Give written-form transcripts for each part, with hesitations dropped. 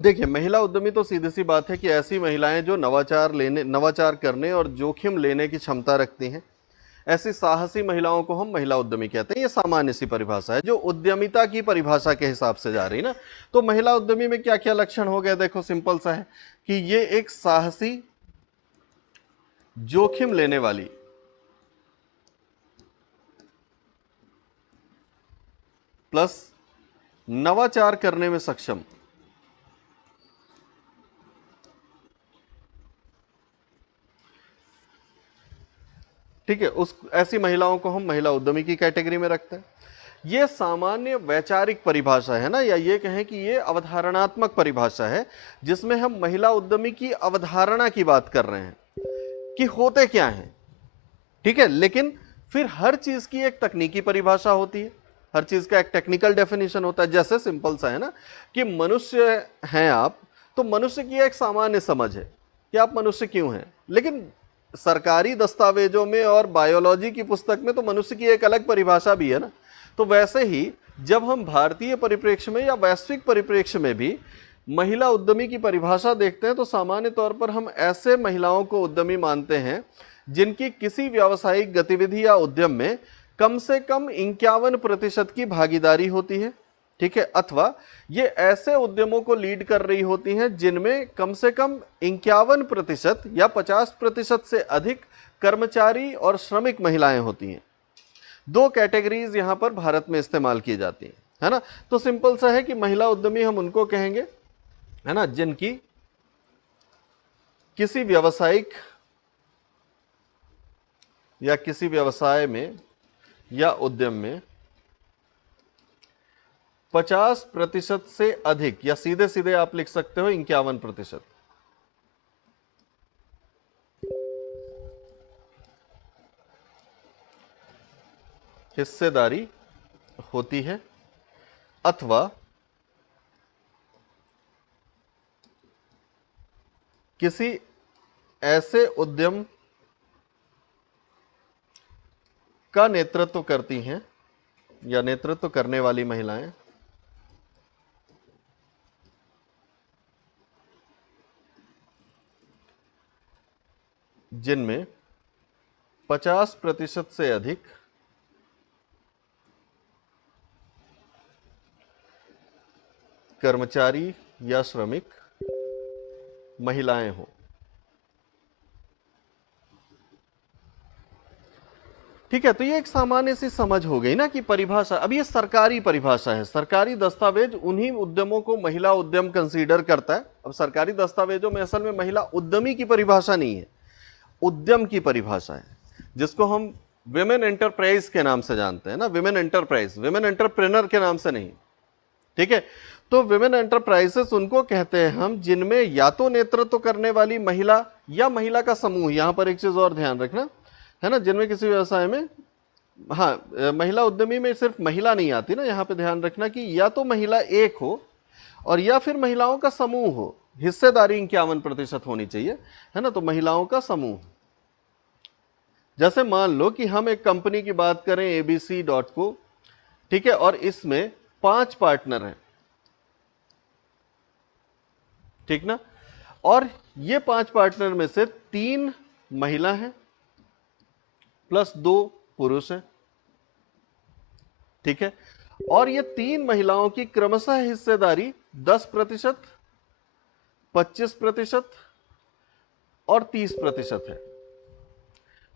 देखिए, महिला उद्यमी तो सीधी सी बात है कि ऐसी महिलाएं जो नवाचार करने और जोखिम लेने की क्षमता रखती हैं, ऐसी साहसी महिलाओं को हम महिला उद्यमी कहते हैं। ये सामान्य सी परिभाषा है जो उद्यमिता की परिभाषा के हिसाब से जा रही ना। तो महिला उद्यमी में क्या क्या लक्षण हो गए, देखो सिंपल सा है कि ये एक साहसी, जोखिम लेने वाली, प्लस नवाचार करने में सक्षम, ठीक है, उस ऐसी महिलाओं को हम महिला उद्यमी की कैटेगरी में रखते हैं। ये सामान्य वैचारिक परिभाषा है ना, या ये कहें कि ये अवधारणात्मक परिभाषा है जिसमें हम महिला उद्यमी की अवधारणा की बात कर रहे हैं कि होते क्या हैं, ठीक है। लेकिन फिर हर चीज की एक तकनीकी परिभाषा होती है, हर चीज का एक टेक्निकल डेफिनेशन होता है। जैसे सिंपल सा है ना कि मनुष्य हैं आप, तो मनुष्य की एक सामान्य समझ है कि आप मनुष्य क्यों हैं, लेकिन सरकारी दस्तावेजों में और बायोलॉजी की पुस्तक में तो मनुष्य की एक अलग परिभाषा भी है ना। तो वैसे ही जब हम भारतीय परिप्रेक्ष्य में या वैश्विक परिप्रेक्ष्य में भी महिला उद्यमी की परिभाषा देखते हैं, तो सामान्य तौर पर हम ऐसे महिलाओं को उद्यमी मानते हैं जिनकी किसी व्यावसायिक गतिविधि या उद्यम में कम से कम 51% की भागीदारी होती है, ठीक है, अथवा ये ऐसे उद्यमों को लीड कर रही होती हैं जिनमें कम से कम 51% या 50% से अधिक कर्मचारी और श्रमिक महिलाएं होती हैं। दो कैटेगरीज यहां पर भारत में इस्तेमाल की जाती हैं, है ना। तो सिंपल सा है कि महिला उद्यमी हम उनको कहेंगे, है ना, जिनकी किसी व्यावसायिक या किसी व्यवसाय में या उद्यम में 50% से अधिक, या सीधे सीधे आप लिख सकते हो 51% हिस्सेदारी होती है, अथवा किसी ऐसे उद्यम का नेतृत्व करती हैं या नेतृत्व करने वाली महिलाएं जिनमें 50% से अधिक कर्मचारी या श्रमिक महिलाएं हों। ठीक है, तो ये एक सामान्य सी समझ हो गई ना कि परिभाषा। अब ये सरकारी परिभाषा है, सरकारी दस्तावेज उन्हीं उद्यमों को महिला उद्यम कंसीडर करता है। अब सरकारी दस्तावेजों में असल में महिला उद्यमी की परिभाषा नहीं है, उद्यम की परिभाषा है, जिसको हम विमेन एंटरप्राइज के नाम से जानते हैं ना, विमेन एंटरप्राइज, विमेन एंटरप्रेनर के नाम से नहीं, ठीक है। तो विमेन एंटरप्राइजेस उनको कहते हैं हम जिनमें या तो नेतृत्व करने वाली महिला या महिला का समूह, यहां पर एक चीज और ध्यान रखना, है ना, जिनमें किसी व्यवसाय में, हाँ, महिला उद्यमी में सिर्फ महिला नहीं आती ना, यहां पे ध्यान रखना कि या तो महिला एक हो और या फिर महिलाओं का समूह हो, हिस्सेदारी 51% होनी चाहिए, है ना, तो महिलाओं का समूह। जैसे मान लो कि हम एक कंपनी की बात करें abc.co, ठीक है, और इसमें 5 पार्टनर हैं, ठीक ना, और ये 5 पार्टनर में से 3 महिला हैं प्लस 2 पुरुष हैं, ठीक है, और ये 3 महिलाओं की क्रमशः हिस्सेदारी 10%, 25% और 30% है।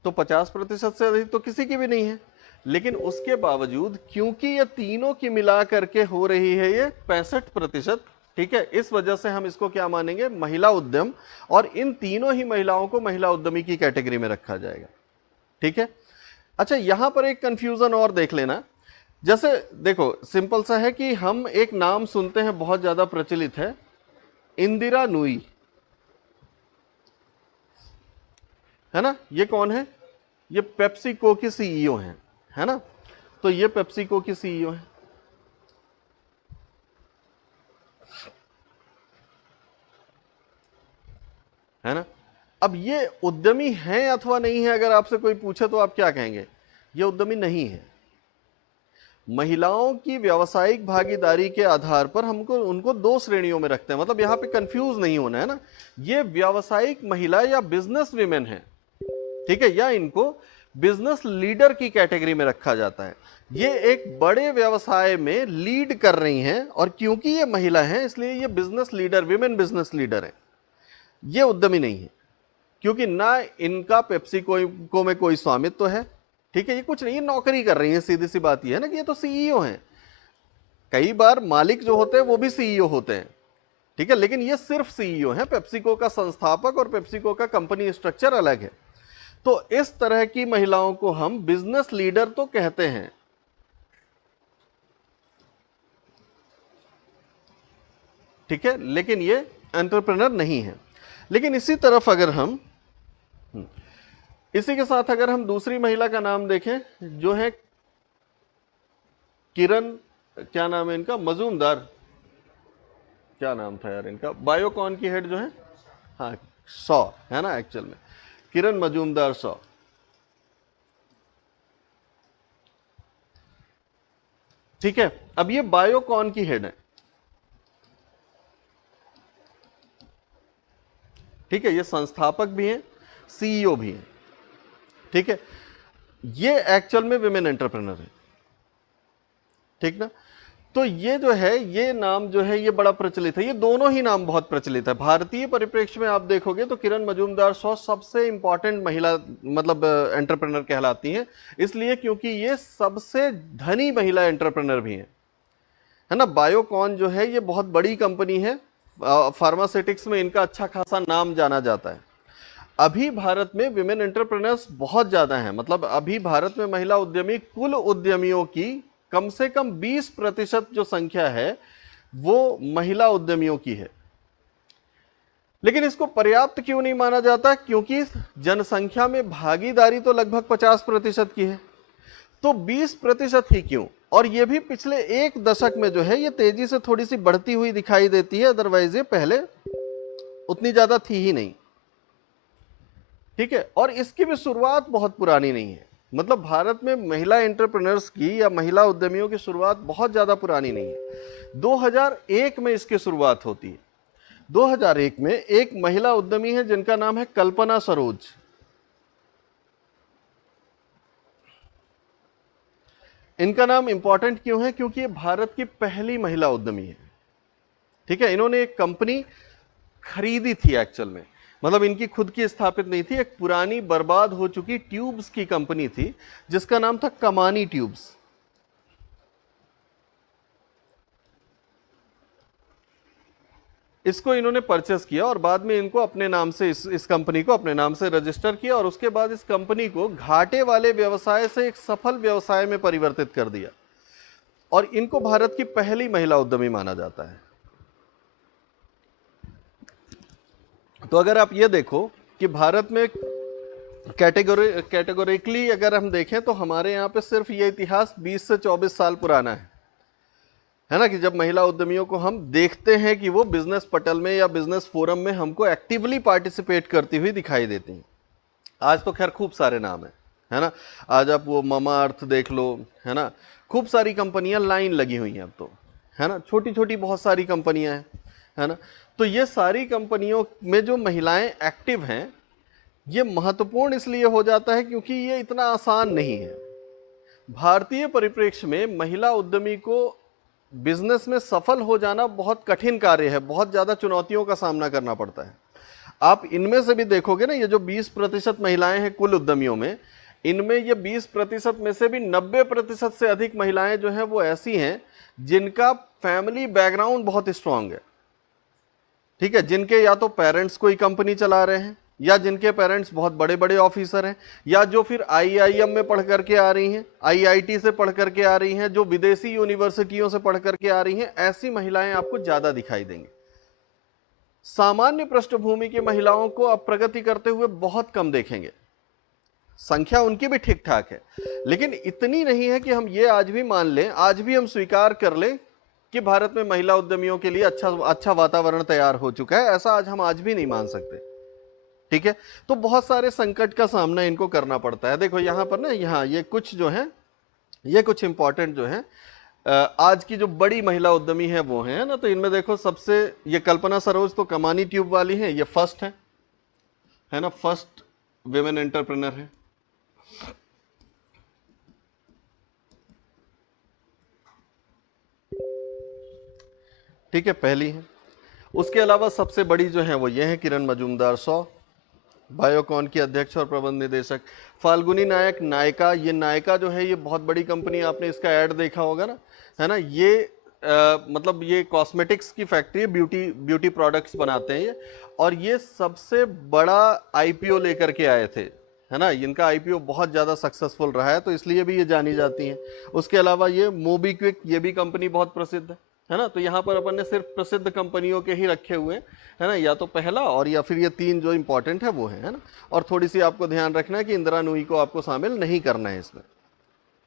तो 50% से अधिक तो किसी की भी नहीं है, लेकिन उसके बावजूद क्योंकि ये तीनों की मिला करके हो रही है ये 65%, ठीक है, इस वजह से हम इसको क्या मानेंगे, महिला उद्यम, और इन तीनों ही महिलाओं को महिला उद्यमी की कैटेगरी में रखा जाएगा, ठीक है। अच्छा, यहां पर एक कंफ्यूजन और देख लेना। जैसे देखो सिंपल सा है कि हम एक नाम सुनते हैं, बहुत ज्यादा प्रचलित है, इंदिरा नूई, है ना। ये कौन है, ये पेप्सिको की सीईओ हैं, है ना। तो ये पेप्सिको की सीईओ है ना। अब ये उद्यमी हैं अथवा नहीं है, अगर आपसे कोई पूछे तो आप क्या कहेंगे, ये उद्यमी नहीं है। महिलाओं की व्यावसायिक भागीदारी के आधार पर हमको उनको दो श्रेणियों में रखते हैं, मतलब यहां पे कंफ्यूज नहीं होना है ना, ये व्यावसायिक महिला या बिजनेस वीमेन है, ठीक है, या इनको बिजनेस लीडर की कैटेगरी में रखा जाता है। ये एक बड़े व्यवसाय में लीड कर रही हैं और क्योंकि ये महिला हैं इसलिए ये business leader, women business leader है, ये उद्यमी नहीं है, क्योंकि ना इनका पेप्सी को में कोई स्वामित्व तो है, ठीक है, ये कुछ नहीं, ये नौकरी कर रही है, सीधी सी बात ये है ना कि ये तो सीईओ हैं, कई बार मालिक जो होते हैं वो भी सीईओ होते हैं, ठीक है, लेकिन ये सिर्फ सीईओ हैं, पेप्सिको का संस्थापक और पेप्सिको का कंपनी स्ट्रक्चर अलग है। तो इस तरह की महिलाओं को हम बिजनेस लीडर तो कहते हैं, ठीक है, लेकिन ये एंटरप्रेन्योर नहीं है। लेकिन इसी तरफ अगर हम इसी के साथ अगर हम दूसरी महिला का नाम देखें जो है किरण, क्या नाम है इनका, मजूमदार, क्या नाम था यार इनका, बायोकॉन की हेड जो है, हाँ, सौ है ना एक्चुअल में, किरण मजूमदार सौ, ठीक है। अब ये बायोकॉन की हेड है, ठीक है, ये संस्थापक भी हैं, सीईओ भी हैं, ठीक है, ये एक्चुअल में विमेन एंटरप्रेन्योर है, ठीक ना। तो ये जो है, ये नाम जो है ये बड़ा प्रचलित है, ये दोनों ही नाम बहुत प्रचलित है भारतीय परिप्रेक्ष्य में। आप देखोगे तो किरण मजूमदार शॉ सबसे इंपॉर्टेंट महिला मतलब एंटरप्रेन्योर कहलाती हैं, इसलिए क्योंकि ये सबसे धनी महिला एंटरप्रेन्योर भी है ना। बायोकॉन जो है ये बहुत बड़ी कंपनी है, फार्मास्यूटिक्स में इनका अच्छा खासा नाम जाना जाता है। अभी भारत में विमेन एंटरप्रेन्योर्स बहुत ज्यादा हैं, मतलब अभी भारत में महिला उद्यमी कुल उद्यमियों की कम से कम 20% जो संख्या है वो महिला उद्यमियों की है। लेकिन इसको पर्याप्त क्यों नहीं माना जाता, क्योंकि जनसंख्या में भागीदारी तो लगभग 50% की है, तो 20% ही क्यों, और ये भी पिछले एक दशक में जो है ये तेजी से थोड़ी सी बढ़ती हुई दिखाई देती है, अदरवाइज ये पहले उतनी ज्यादा थी ही नहीं, ठीक है। और इसकी भी शुरुआत बहुत पुरानी नहीं है, मतलब भारत में महिला एंटरप्रेन्योर्स की या महिला उद्यमियों की शुरुआत बहुत ज्यादा पुरानी नहीं है। 2001 में इसकी शुरुआत होती है। 2001 में एक महिला उद्यमी है जिनका नाम है कल्पना सरोज। इनका नाम इंपॉर्टेंट क्यों है, क्योंकि ये भारत की पहली महिला उद्यमी है, ठीक है। इन्होंने एक कंपनी खरीदी थी एक्चुअल में, मतलब इनकी खुद की स्थापित नहीं थी, एक पुरानी बर्बाद हो चुकी ट्यूब्स की कंपनी थी जिसका नाम था कमानी ट्यूब्स। इसको इन्होंने परचेस किया और बाद में इनको अपने नाम से इस कंपनी को अपने नाम से रजिस्टर किया, और उसके बाद इस कंपनी को घाटे वाले व्यवसाय से एक सफल व्यवसाय में परिवर्तित कर दिया, और इनको भारत की पहली महिला उद्यमी माना जाता है। तो अगर आप ये देखो कि भारत में कैटेगोरिकली अगर हम देखें तो हमारे यहाँ पे सिर्फ ये इतिहास 20 से 24 साल पुराना है ना, कि जब महिला उद्यमियों को हम देखते हैं कि वो बिजनेस पटल में या बिजनेस फोरम में हमको एक्टिवली पार्टिसिपेट करती हुई दिखाई देती हैं। आज तो खैर खूब सारे नाम है ना, आज आप वो मामा अर्थ देख लो, है ना, खूब सारी कंपनियां लाइन लगी हुई हैं अब तो, है ना, छोटी छोटी बहुत सारी कंपनियां हैं, है ना। तो ये सारी कंपनियों में जो महिलाएं एक्टिव हैं, ये महत्वपूर्ण इसलिए हो जाता है क्योंकि ये इतना आसान नहीं है। भारतीय परिप्रेक्ष्य में महिला उद्यमी को बिजनेस में सफल हो जाना बहुत कठिन कार्य है, बहुत ज्यादा चुनौतियों का सामना करना पड़ता है। आप इनमें से भी देखोगे ना, ये जो 20% महिलाएं हैं कुल उद्यमियों में, इनमें ये 20% में से भी 90% से अधिक महिलाएं जो हैं वो ऐसी हैं जिनका फैमिली बैकग्राउंड बहुत स्ट्रांग है, ठीक है, जिनके या तो पेरेंट्स कोई कंपनी चला रहे हैं, या जिनके पेरेंट्स बहुत बड़े बड़े ऑफिसर हैं, या जो फिर आईआईएम में पढ़ करके आ रही हैं, आईआईटी से पढ़ करके आ रही हैं, जो विदेशी यूनिवर्सिटियों से पढ़ करके आ रही हैं, ऐसी महिलाएं आपको ज्यादा दिखाई देंगी। सामान्य पृष्ठभूमि की महिलाओं को आप प्रगति करते हुए बहुत कम देखेंगे, संख्या उनकी भी ठीक ठाक है, लेकिन इतनी नहीं है कि हम ये आज भी मान लें, आज भी हम स्वीकार कर लें कि भारत में महिला उद्यमियों के लिए अच्छा वातावरण तैयार हो चुका है। ऐसा आज भी नहीं मान सकते, ठीक है। तो बहुत सारे संकट का सामना इनको करना पड़ता है। देखो यहां पर ना, यहाँ ये कुछ जो है ये कुछ इंपॉर्टेंट जो है आज की जो बड़ी महिला उद्यमी है वो है ना। तो इनमें देखो सबसे, ये कल्पना सरोज तो कमानी ट्यूब वाली है, ये फर्स्ट है ना, फर्स्ट विमेन एंटरप्रेन्योर है। ठीक है, पहली है। उसके अलावा सबसे बड़ी जो है वो ये है किरण मजूमदार, 100 बायोकॉन की अध्यक्ष और प्रबंध निदेशक। फाल्गुनी नायक, नायका, ये नायका जो है ये बहुत बड़ी कंपनी, आपने इसका ऐड देखा होगा ना, है ना। ये मतलब ये कॉस्मेटिक्स की फैक्ट्री है, ब्यूटी प्रोडक्ट्स बनाते हैं ये, और ये सबसे बड़ा आईपीओ लेकर के आए थे, है ना। इनका आईपीओ बहुत ज़्यादा सक्सेसफुल रहा है, तो इसलिए भी ये जानी जाती हैं। उसके अलावा ये मोबीक्विक, ये भी कंपनी बहुत प्रसिद्ध है ना। तो यहाँ पर अपन ने सिर्फ प्रसिद्ध कंपनियों के ही रखे हुए है ना, या तो पहला और या फिर ये तीन जो इंपॉर्टेंट है वो है ना। और थोड़ी सी आपको ध्यान रखना है कि इंदिरा नूई को आपको शामिल नहीं करना है इसमें,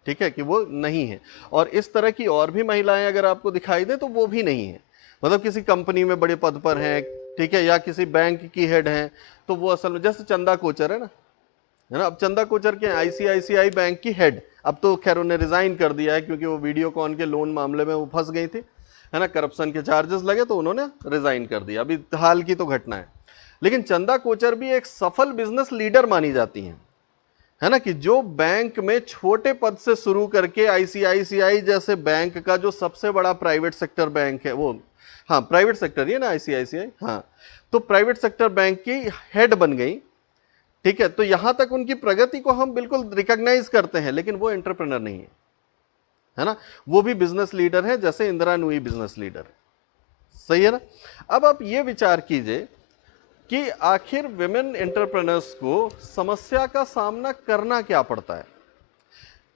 ठीक है, कि वो नहीं है। और इस तरह की और भी महिलाएं अगर आपको दिखाई दे तो वो भी नहीं है, मतलब किसी कंपनी में बड़े पद पर हैं, ठीक है, या किसी बैंक की हेड हैं, तो वो असल में जैसे चंदा कोचर है ना। अब चंदा कोचर के आईसीआईसीआई बैंक की हेड, अब तो खैर उन्हें रिजाइन कर दिया है क्योंकि वो वीडियोकॉन के लोन मामले में वो फंस गई थी, है ना, करप्शन के चार्जेस लगे तो उन्होंने रिजाइन कर दिया, अभी हाल की तो घटना है। लेकिन चंदा कोचर भी एक सफल बिजनेस लीडर मानी जाती हैं, है ना, कि जो बैंक में छोटे पद से शुरू करके आईसीआईसीआई जैसे बैंक का जो सबसे बड़ा प्राइवेट सेक्टर बैंक है वो, हाँ प्राइवेट सेक्टर ही है ना आईसीआईसीआई, हाँ, तो प्राइवेट सेक्टर बैंक की हेड बन गई, ठीक है। तो यहां तक उनकी प्रगति को हम बिल्कुल रिकॉग्नाइज करते हैं, लेकिन वो एंटरप्रेन्योर नहीं है ना, वो भी बिजनेस लीडर है जैसे इंदिरा नूई बिजनेस लीडर है, सही है ना। अब आप ये विचार कीजिए कि आखिर विमेन एंटरप्रेन्योर्स को समस्या का सामना करना क्या पड़ता है।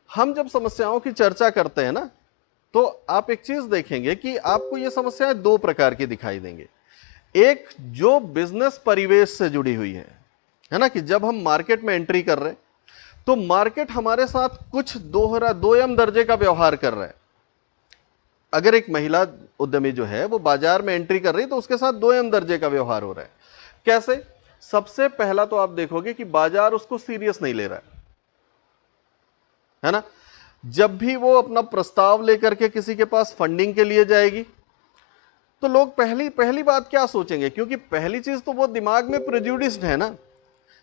हम जब समस्याओं की चर्चा करते हैं ना, तो आप एक चीज देखेंगे कि आपको ये समस्याएं दो प्रकार की दिखाई देंगे। एक जो बिजनेस परिवेश से जुड़ी हुई है ना, कि जब हम मार्केट में एंट्री कर रहे हैं तो मार्केट हमारे साथ कुछ दोयम दर्जे का व्यवहार कर रहा है। अगर एक महिला उद्यमी जो है वो बाजार में एंट्री कर रही है तो उसके साथ दोयम दर्जे का व्यवहार हो रहा है। कैसे? सबसे पहला तो आप देखोगे कि बाजार उसको सीरियस नहीं ले रहा है ना। जब भी वो अपना प्रस्ताव लेकर के किसी के पास फंडिंग के लिए जाएगी तो लोग पहली बात क्या सोचेंगे, क्योंकि पहली चीज तो वो दिमाग में प्रेजुडिस्ड है ना,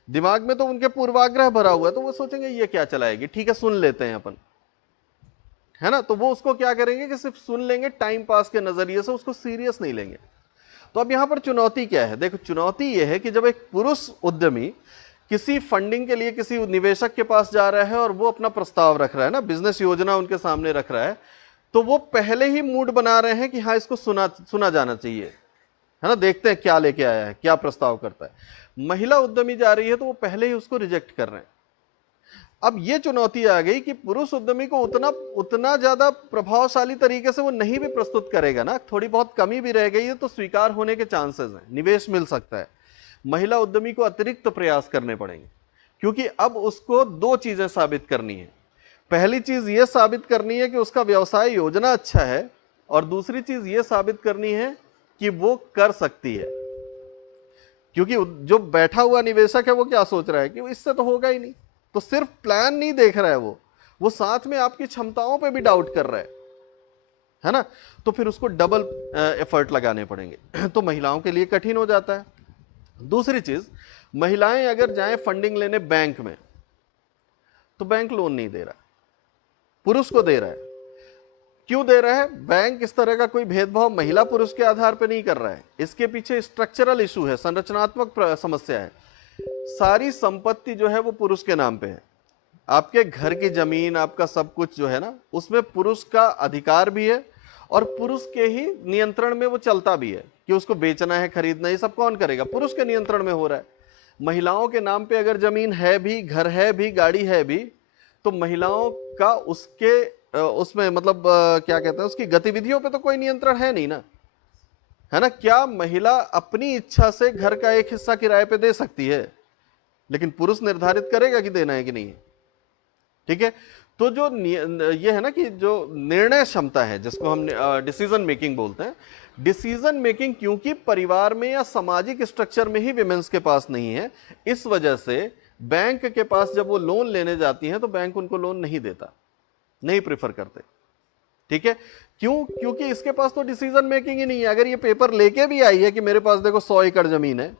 दिमाग में तो उनके पूर्वाग्रह भरा हुआ है, तो वो सोचेंगे ये क्या चलाएगी, ठीक है सुन लेते हैं अपन, है ना। तो वो उसको क्या करेंगे कि सिर्फ सुन लेंगे, टाइम पास के नजरिए से उसको सीरियस नहीं लेंगे। तो अब यहां पर चुनौती क्या है? देखो चुनौती यह है कि जब एक पुरुष उद्यमी किसी फंडिंग के लिए किसी निवेशक के पास जा रहा है और वो अपना प्रस्ताव रख रहा है ना, बिजनेस योजना उनके सामने रख रहा है, तो वो पहले ही मूड बना रहे हैं कि हाँ इसको सुना जाना चाहिए, है ना, देखते हैं क्या लेके आया है, क्या प्रस्ताव करता है। महिला उद्यमी जा रही है तो वो पहले ही उसको रिजेक्ट कर रहे हैं। अब ये चुनौती आ गई कि पुरुष उद्यमी को उतना ज्यादा प्रभावशाली तरीके से वो नहीं भी प्रस्तुत करेगा ना, थोड़ी बहुत कमी भी रह गई है तो स्वीकार होने के चांसेस हैं, निवेश मिल सकता है। महिला उद्यमी को अतिरिक्त प्रयास करने पड़ेंगे, क्योंकि अब उसको दो चीजें साबित करनी है। पहली चीज ये साबित करनी है कि उसका व्यवसाय योजना अच्छा है, और दूसरी चीज ये साबित करनी है कि वो कर सकती है। क्योंकि जो बैठा हुआ निवेशक है वो क्या सोच रहा है कि इससे तो होगा ही नहीं, तो सिर्फ प्लान नहीं देख रहा है, वो साथ में आपकी क्षमताओं पे भी डाउट कर रहा है ना। तो फिर उसको डबल एफर्ट लगाने पड़ेंगे, तो महिलाओं के लिए कठिन हो जाता है। दूसरी चीज, महिलाएं अगर जाएं फंडिंग लेने बैंक में तो बैंक लोन नहीं दे रहा, पुरुष को दे रहा है। क्यों दे रहा है? बैंक इस तरह का कोई भेदभाव महिला पुरुष के आधार पर नहीं कर रहा है, इसके पीछे स्ट्रक्चरल इशू है, संरचनात्मक समस्या है। सारी संपत्ति जो है वो पुरुष के नाम पे है, आपके घर की जमीन, आपका सब कुछ जो है ना, उसमें पुरुष का अधिकार भी है और पुरुष के ही नियंत्रण में वो चलता भी है, कि उसको बेचना है, खरीदना, ये सब कौन करेगा? पुरुष के नियंत्रण में हो रहा है। महिलाओं के नाम पे अगर जमीन है भी, घर है भी, गाड़ी है भी, तो महिलाओं का उसमें मतलब क्या कहते हैं, उसकी गतिविधियों पे तो कोई नियंत्रण है नहीं ना, है ना। क्या महिला अपनी इच्छा से घर का एक हिस्सा किराए पे दे सकती है? लेकिन पुरुष निर्धारित करेगा कि देना है कि नहीं, ठीक है। तो जो ये है ना कि जो निर्णय क्षमता है, जिसको हम डिसीजन मेकिंग बोलते हैं, डिसीजन मेकिंग क्योंकि परिवार में या सामाजिक स्ट्रक्चर में ही विमेंस के पास नहीं है, इस वजह से बैंक के पास जब वो लोन लेने जाती हैं तो बैंक उनको लोन नहीं देता, नहीं प्रिफर करते। ठीक है, क्यों? क्योंकि इसके पास तो डिसीजन मेकिंग ही नहीं है। अगर ये पेपर लेके भी आई है कि मेरे पास देखो 100 एकड़ जमीन है,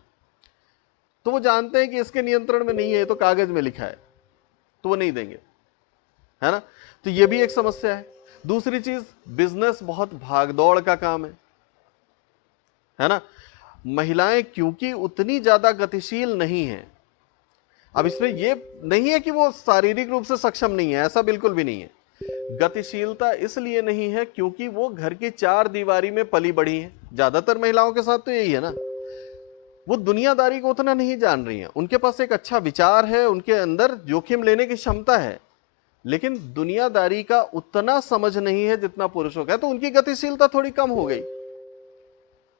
तो वो जानते हैं कि इसके नियंत्रण में नहीं है, तो कागज में लिखा है, तो वो नहीं देंगे, है ना। तो ये भी एक समस्या है। दूसरी चीज, बिजनेस बहुत भागदौड़ का काम है ना। महिलाएं क्योंकि उतनी ज्यादा गतिशील नहीं है। अब इसमें ये नहीं है कि वो शारीरिक रूप से सक्षम नहीं है, ऐसा बिल्कुल भी नहीं है। गतिशीलता इसलिए नहीं है क्योंकि वो घर की चार दीवारी में पली बढ़ी है। ज्यादातर महिलाओं के साथ तो यही है ना, वो दुनियादारी को उतना नहीं जान रही हैं। उनके पास एक अच्छा विचार है, उनके अंदर जोखिम लेने की क्षमता है, लेकिन दुनियादारी का उतना समझ नहीं है जितना पुरुषों का है, तो उनकी गतिशीलता थोड़ी कम हो गई।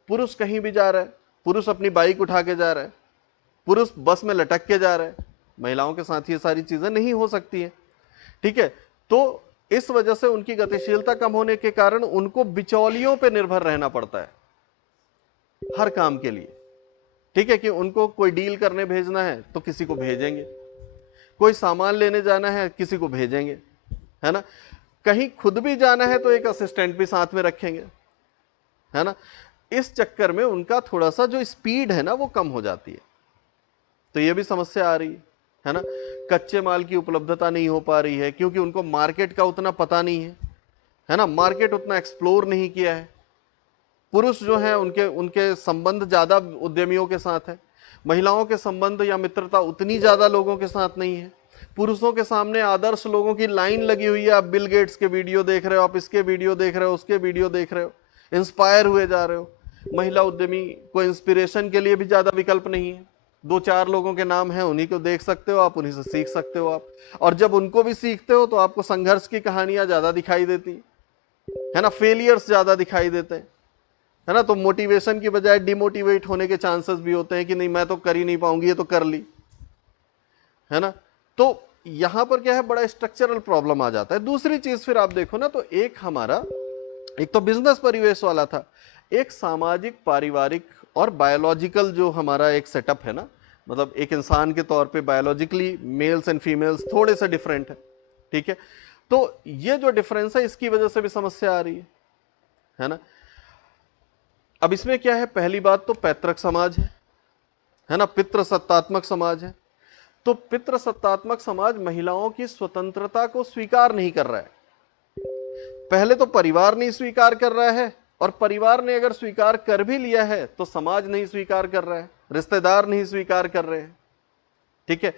पुरुष कहीं भी जा रहा है, पुरुष अपनी बाइक उठा के जा रहा है, पुरुष बस में लटक के जा रहा है, महिलाओं के साथ ये सारी चीजें नहीं हो सकती है। ठीक है, तो इस वजह से उनकी गतिशीलता कम होने के कारण उनको बिचौलियों पे निर्भर रहना पड़ता है हर काम के लिए। ठीक है, कि उनको कोई डील करने भेजना है तो किसी को भेजेंगे, कोई सामान लेने जाना है किसी को भेजेंगे, है ना। कहीं खुद भी जाना है तो एक असिस्टेंट भी साथ में रखेंगे, है ना। इस चक्कर में उनका थोड़ा सा जो स्पीड है ना वो कम हो जाती है। तो ये भी समस्या आ रही है ना। कच्चे माल की उपलब्धता नहीं हो पा रही है क्योंकि उनको मार्केट का उतना पता नहीं है ना, मार्केट उतना एक्सप्लोर नहीं किया है। पुरुष जो है उनके उनके संबंध ज्यादा उद्यमियों के साथ है, महिलाओं के संबंध या मित्रता उतनी ज्यादा लोगों के साथ नहीं है। पुरुषों के सामने आदर्श लोगों की लाइन लगी हुई है, आप बिल गेट्स के वीडियो देख रहे हो, आप इसके वीडियो देख रहे हो, उसके वीडियो देख रहे हो, इंस्पायर हुए जा रहे हो। महिला उद्यमी को इंस्पिरेशन के लिए भी ज्यादा विकल्प नहीं है। दो चार लोगों के नाम हैं, उन्हीं को देख सकते हो आप, उन्हीं से सीख सकते हो आप। और जब उनको भी सीखते हो तो आपको संघर्ष की कहानियां ज्यादा दिखाई देती है ना, फेलियर्स ज्यादा दिखाई देते हैं, है ना। तो मोटिवेशन की बजाय डिमोटिवेट होने के चांसेस भी होते हैं कि नहीं मैं तो कर ही नहीं पाऊंगी, ये तो कर ली, है ना। तो यहां पर क्या है, बड़ा स्ट्रक्चरल प्रॉब्लम आ जाता है। दूसरी चीज फिर आप देखो ना, तो एक हमारा एक तो बिजनेस परिवेश वाला था, एक सामाजिक पारिवारिक और बायोलॉजिकल जो हमारा एक सेटअप है ना, मतलब एक इंसान के तौर पे बायोलॉजिकली मेल्स एंड फीमेल्स थोड़े से डिफरेंट है। ठीक है, तो ये जो डिफरेंस है इसकी वजह से भी समस्या आ रही है ना। अब इसमें क्या है, पहली बात तो पैतृक समाज है ना, पितृसत्तात्मक समाज है। तो पितृसत्तात्मक समाज महिलाओं की स्वतंत्रता को स्वीकार नहीं कर रहा है। पहले तो परिवार नहीं स्वीकार कर रहा है, और परिवार ने अगर स्वीकार कर भी लिया है तो समाज नहीं स्वीकार कर रहा है, रिश्तेदार नहीं स्वीकार कर रहे हैं। ठीक है,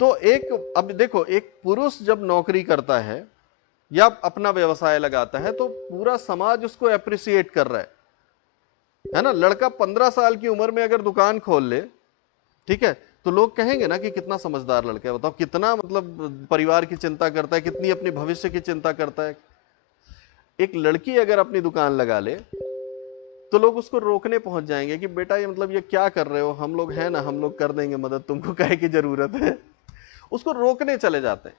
तो एक अब देखो, एक पुरुष जब नौकरी करता है या अपना व्यवसाय लगाता है तो पूरा समाज उसको एप्रिसिएट कर रहा है ना। लड़का 15 साल की उम्र में अगर दुकान खोल ले, ठीक है, तो लोग कहेंगे ना कि कितना समझदार लड़का है, बताओ कितना मतलब परिवार की चिंता करता है, कितनी अपनी भविष्य की चिंता करता है। एक लड़की अगर अपनी दुकान लगा ले तो लोग उसको रोकने पहुंच जाएंगे कि बेटा ये मतलब ये क्या कर रहे हो, हम लोग हैं ना, हम लोग कर देंगे मदद, तुमको काहे की जरूरत है। उसको रोकने चले जाते हैं।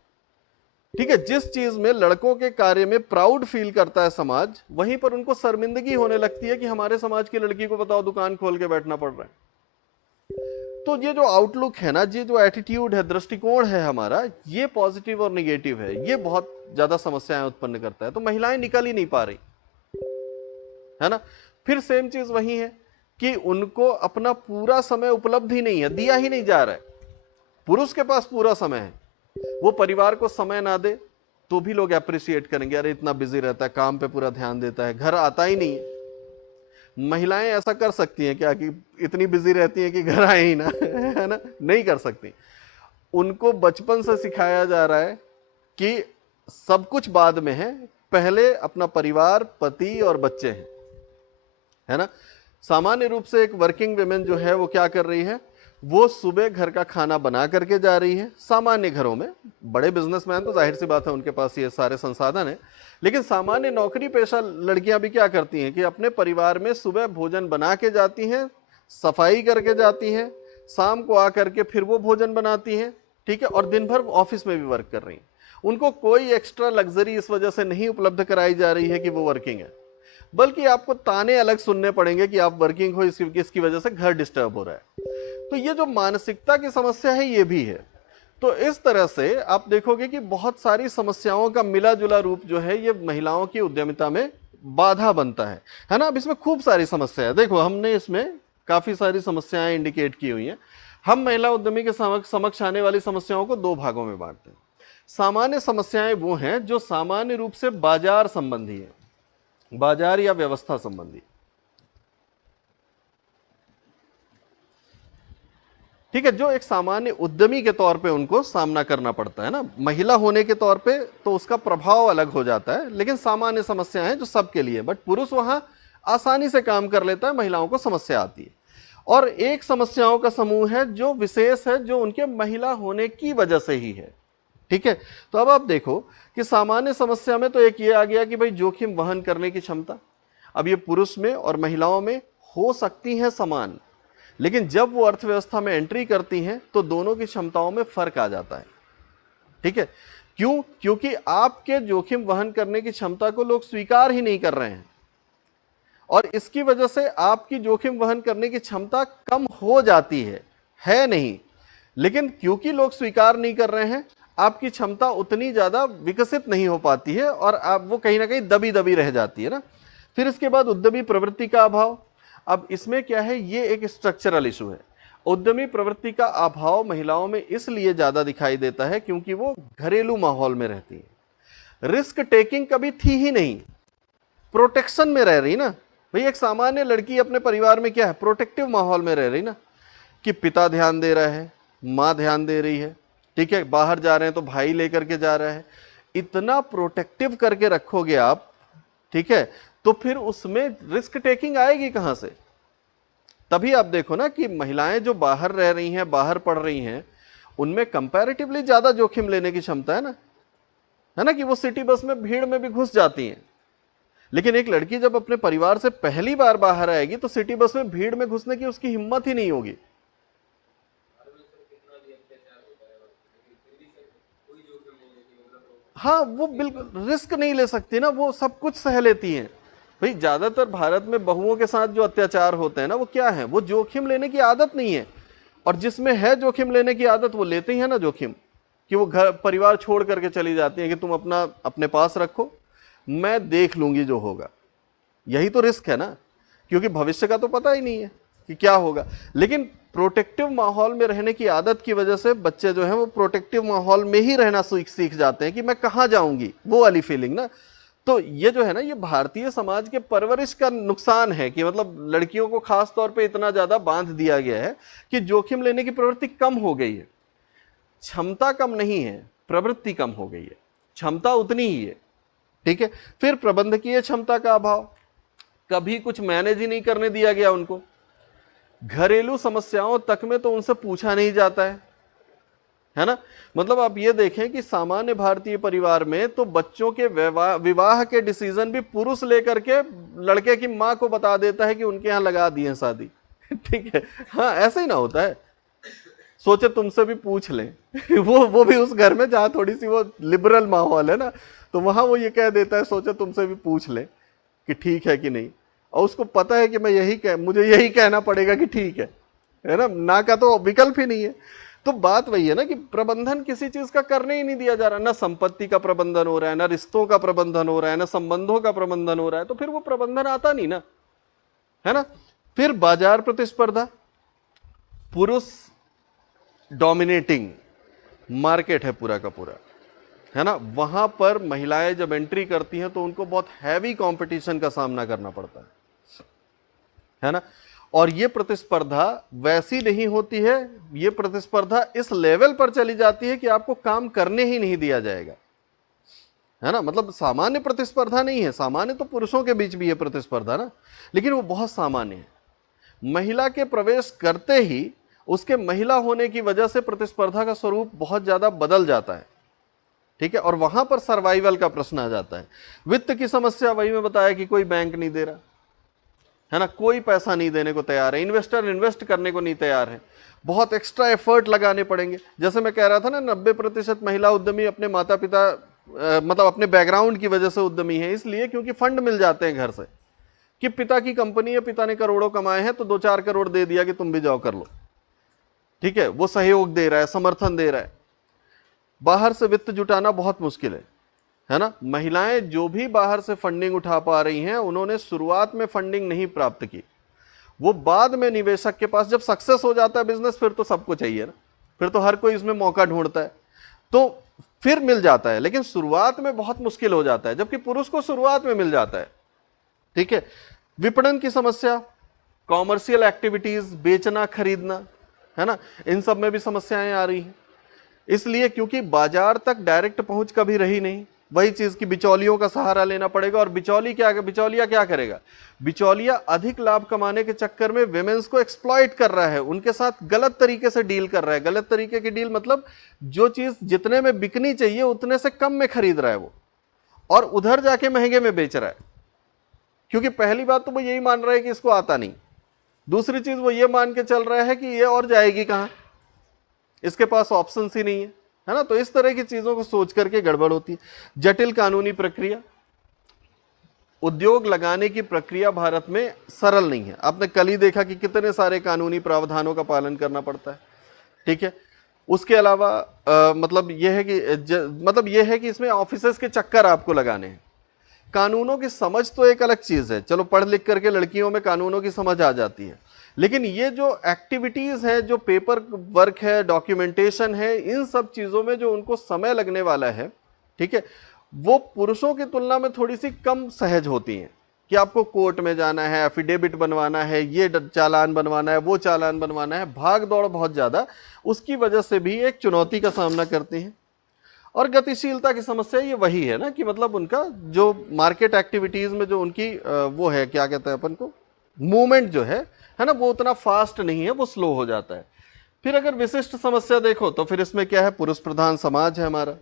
ठीक है, जिस चीज में लड़कों के कार्य में प्राउड फील करता है समाज, वहीं पर उनको शर्मिंदगी होने लगती है कि हमारे समाज की लड़की को बताओ दुकान खोल के बैठना पड़ रहा है। तो ये जो आउटलुक है ना, ये जो एटीट्यूड है, दृष्टिकोण है हमारा, ये पॉजिटिव और निगेटिव है, ये बहुत ज्यादा समस्याएं उत्पन्न करता है। तो महिलाएं निकल ही नहीं पा रही, है ना। फिर सेम चीज वही है कि उनको अपना पूरा समय उपलब्ध ही नहीं है, दिया ही नहीं जा रहा है। पुरुष के पास पूरा समय है, वो परिवार को समय ना दे तो भी लोग अप्रिशिएट करेंगे, अरे इतना बिजी रहता है, काम पे पूरा ध्यान देता है, घर आता ही नहीं है। महिलाएं ऐसा कर सकती हैं क्या कि इतनी बिजी रहती हैं कि घर आए ही ना, है ना, नहीं कर सकती। उनको बचपन से सिखाया जा रहा है कि सब कुछ बाद में है, पहले अपना परिवार, पति और बच्चे हैं, है ना। सामान्य रूप से एक वर्किंग वुमेन जो है वो क्या कर रही है, वो सुबह घर का खाना बना करके जा रही है। सामान्य घरों में, बड़े बिजनेसमैन तो जाहिर सी बात है उनके पास ये सारे संसाधन है, लेकिन सामान्य नौकरी पेशा लड़कियां भी क्या करती हैं कि अपने परिवार में सुबह भोजन बना के जाती हैं, सफाई करके जाती हैं, शाम को आकर के फिर वो भोजन बनाती हैं। ठीक है, और दिन भर ऑफिस में भी वर्क कर रही हैं। उनको कोई एक्स्ट्रा लग्जरी इस वजह से नहीं उपलब्ध कराई जा रही है कि वो वर्किंग है, बल्कि आपको ताने अलग सुनने पड़ेंगे कि आप वर्किंग हो, इसकी वजह से घर डिस्टर्ब हो रहा है। तो ये जो मानसिकता की समस्या है ये भी है। तो इस तरह से आप देखोगे कि बहुत सारी समस्याओं का मिला जुला रूप जो है ये महिलाओं की उद्यमिता में बाधा बनता है ना। अब इसमें खूब सारी समस्या है, देखो हमने इसमें काफी सारी समस्याएं इंडिकेट की हुई हैं। हम महिला उद्यमी के समक्ष आने वाली समस्याओं को दो भागों में बांटते हैं। सामान्य समस्याएं वो हैं जो सामान्य रूप से बाजार संबंधी है, बाजार या व्यवस्था संबंधी, ठीक है, जो एक सामान्य उद्यमी के तौर पे उनको सामना करना पड़ता है ना। महिला होने के तौर पे तो उसका प्रभाव अलग हो जाता है, लेकिन सामान्य समस्या है जो सबके लिए, बट पुरुष वहां आसानी से काम कर लेता है, महिलाओं को समस्या आती है। और एक समस्याओं का समूह है जो विशेष है, जो उनके महिला होने की वजह से ही है, ठीक है। तो अब आप देखो कि सामान्य समस्या में तो एक ये आ गया कि भाई जोखिम वहन करने की क्षमता। अब ये पुरुष में और महिलाओं में हो सकती है समान, लेकिन जब वो अर्थव्यवस्था में एंट्री करती हैं तो दोनों की क्षमताओं में फर्क आ जाता है, ठीक है। क्यों? क्योंकि आपके जोखिम वहन करने की क्षमता को लोग स्वीकार ही नहीं कर रहे हैं, और इसकी वजह से आपकी जोखिम वहन करने की क्षमता कम हो जाती है नहीं, लेकिन क्योंकि लोग स्वीकार नहीं कर रहे हैं, आपकी क्षमता उतनी ज्यादा विकसित नहीं हो पाती है और आप वो कहीं ना कहीं दबी दबी रह जाती है ना। फिर इसके बाद उद्यमी प्रवृत्ति का अभाव। अब इसमें क्या है, ये एक स्ट्रक्चरल इशू है। उद्यमी प्रवृत्ति का अभाव महिलाओं में इसलिए ज्यादा दिखाई देता है क्योंकि वो घरेलू माहौल में रहती है, रिस्क टेकिंग कभी थी ही नहीं, प्रोटेक्शन में रह रही ना। भाई एक सामान्य लड़की अपने परिवार में क्या है, प्रोटेक्टिव माहौल में रह रही ना, कि पिता ध्यान दे रहा है, माँ ध्यान दे रही है, ठीक है, बाहर जा रहे हैं तो भाई लेकर के जा रहा है, इतना प्रोटेक्टिव करके रखोगे आप, ठीक है, तो फिर उसमें रिस्क टेकिंग आएगी कहां से। तभी आप देखो ना कि महिलाएं जो बाहर रह रही हैं, बाहर पढ़ रही हैं, उनमें कंपैरेटिवली ज्यादा जोखिम लेने की क्षमता है ना, कि वो सिटी बस में भीड़ में भी घुस जाती हैं। लेकिन एक लड़की जब अपने परिवार से पहली बार बाहर आएगी तो सिटी बस में भीड़ में घुसने की उसकी हिम्मत ही नहीं होगी। हाँ, वो बिल्कुल रिस्क नहीं ले सकती ना, वो सब कुछ सह लेती हैं। भाई ज्यादातर भारत में बहुओं के साथ जो अत्याचार होते हैं ना, वो क्या है, वो जोखिम लेने की आदत नहीं है। और जिसमें है जोखिम लेने की आदत, वो लेते ही है ना जोखिम, कि वो घर परिवार छोड़ करके चली जाती है कि तुम अपना अपने पास रखो, मैं देख लूंगी जो होगा। यही तो रिस्क है ना, क्योंकि भविष्य का तो पता ही नहीं है कि क्या होगा। लेकिन प्रोटेक्टिव माहौल में रहने की आदत की वजह से बच्चे जो हैं वो प्रोटेक्टिव माहौल में ही रहना सीख जाते हैं कि मैं कहां जाऊंगी, वो वाली फीलिंग ना। तो ये जो है ना, ये भारतीय समाज के परवरिश का नुकसान है कि मतलब लड़कियों को खास तौर पे इतना ज्यादा बांध दिया गया है कि जोखिम लेने की प्रवृत्ति कम हो गई है। क्षमता कम नहीं है, प्रवृत्ति कम हो गई है, क्षमता उतनी ही है, ठीक है। फिर प्रबंधकीय क्षमता का अभाव, कभी कुछ मैनेज ही नहीं करने दिया गया उनको। घरेलू समस्याओं तक में तो उनसे पूछा नहीं जाता है ना। मतलब आप ये देखें कि सामान्य भारतीय परिवार में तो बच्चों के विवाह के डिसीजन भी पुरुष लेकर के लड़के की मां को बता देता है कि उनके यहां लगा दी है शादी ठीक है, हाँ ऐसा ही ना होता है। सोचे तुमसे भी पूछ लें वो भी उस घर में जहां थोड़ी सी वो लिबरल माहौल है ना, तो वहां वो ये कह देता है सोचे तुमसे भी पूछ लें कि ठीक है कि नहीं। और उसको पता है कि मुझे यही कहना पड़ेगा कि ठीक है ना का तो विकल्प ही नहीं है। तो बात वही है ना कि प्रबंधन किसी चीज का करने ही नहीं दिया जा रहा, ना संपत्ति का प्रबंधन हो रहा है, ना रिश्तों का प्रबंधन हो रहा है, ना संबंधों का प्रबंधन हो रहा है, तो फिर वो प्रबंधन आता नहीं ना, है ना। फिर बाजार प्रतिस्पर्धा, पुरुष डोमिनेटिंग मार्केट है पूरा का पूरा, है ना। वहां पर महिलाएं जब एंट्री करती हैं तो उनको बहुत हैवी कंपटीशन का सामना करना पड़ता है ना। और ये प्रतिस्पर्धा वैसी नहीं होती है, ये प्रतिस्पर्धा इस लेवल पर चली जाती है कि आपको काम करने ही नहीं दिया जाएगा, है ना। मतलब सामान्य प्रतिस्पर्धा नहीं है, सामान्य तो पुरुषों के बीच भी है प्रतिस्पर्धा ना, लेकिन वो बहुत सामान्य है। महिला के प्रवेश करते ही उसके महिला होने की वजह से प्रतिस्पर्धा का स्वरूप बहुत ज्यादा बदल जाता है, ठीक है। और वहां पर सर्वाइवल का प्रश्न आ जाता है। वित्त की समस्या, वही मैं बताया कि कोई बैंक नहीं दे रहा, है ना, कोई पैसा नहीं देने को तैयार है, इन्वेस्टर इन्वेस्ट करने को नहीं तैयार है, बहुत एक्स्ट्रा एफर्ट लगाने पड़ेंगे। जैसे मैं कह रहा था ना, 90% महिला उद्यमी अपने माता पिता मतलब अपने बैकग्राउंड की वजह से उद्यमी है, इसलिए क्योंकि फंड मिल जाते हैं घर से कि पिता की कंपनी है, पिता ने करोड़ों कमाए हैं तो 2-4 करोड़ दे दिया कि तुम भी जाओ कर लो, ठीक है। वो सहयोग दे रहा है, समर्थन दे रहा है, बाहर से वित्त जुटाना बहुत मुश्किल है ना। महिलाएं जो भी बाहर से फंडिंग उठा पा रही हैं, उन्होंने शुरुआत में फंडिंग नहीं प्राप्त की, वो बाद में निवेशक के पास जब सक्सेस हो जाता है बिजनेस, फिर तो सबको चाहिए ना, फिर तो हर कोई इसमें मौका ढूंढता है, तो फिर मिल जाता है, लेकिन शुरुआत में बहुत मुश्किल हो जाता है, जबकि पुरुष को शुरुआत में मिल जाता है। ठीक है। विपणन की समस्या, कॉमर्शियल एक्टिविटीज, बेचना खरीदना, है ना, इन सब में भी समस्याएं आ रही हैं। इसलिए क्योंकि बाजार तक डायरेक्ट पहुंच कभी रही नहीं, वही चीज की बिचौलियों का सहारा लेना पड़ेगा। और बिचौलिया क्या करेगा? बिचौलिया अधिक लाभ कमाने के चक्कर में विमेंस को एक्सप्लॉइट कर रहा है, उनके साथ गलत तरीके से डील कर रहा है। गलत तरीके की डील मतलब जो चीज जितने में बिकनी चाहिए उतने से कम में खरीद रहा है वो, और उधर जाके महंगे में बेच रहा है। क्योंकि पहली बात तो वो यही मान रहा है कि इसको आता नहीं, दूसरी चीज वो ये मान के चल रहा है कि ये और जाएगी कहां, इसके पास ऑप्शंस ही नहीं है ना। तो इस तरह की चीजों को सोच करके गड़बड़ होती है। जटिल कानूनी प्रक्रिया, उद्योग लगाने की प्रक्रिया भारत में सरल नहीं है। आपने कल ही देखा कि कितने सारे कानूनी प्रावधानों का पालन करना पड़ता है। ठीक है। उसके अलावा मतलब यह है कि इसमें ऑफिसेस के चक्कर आपको लगाने हैं। कानूनों की समझ तो एक अलग चीज है, चलो पढ़ लिख करके लड़कियों में कानूनों की समझ आ जाती है, लेकिन ये जो एक्टिविटीज है, जो पेपर वर्क है, डॉक्यूमेंटेशन है, इन सब चीजों में जो उनको समय लगने वाला है, ठीक है, वो पुरुषों की तुलना में थोड़ी सी कम सहज होती हैं। कि आपको कोर्ट में जाना है, एफिडेविट बनवाना है, ये चालान बनवाना है, वो चालान बनवाना है, भाग दौड़ बहुत ज्यादा, उसकी वजह से भी एक चुनौती का सामना करती हैं। और गतिशीलता की समस्या ये वही है ना, कि मतलब उनका जो मार्केट एक्टिविटीज में जो उनकी वो है, क्या कहते हैं अपन को, मूवमेंट जो है ना, वो उतना फास्ट नहीं है, वो स्लो हो जाता है। फिर अगर विशिष्ट समस्या देखो तो फिर इसमें क्या है, पुरुष प्रधान समाज है हमारा,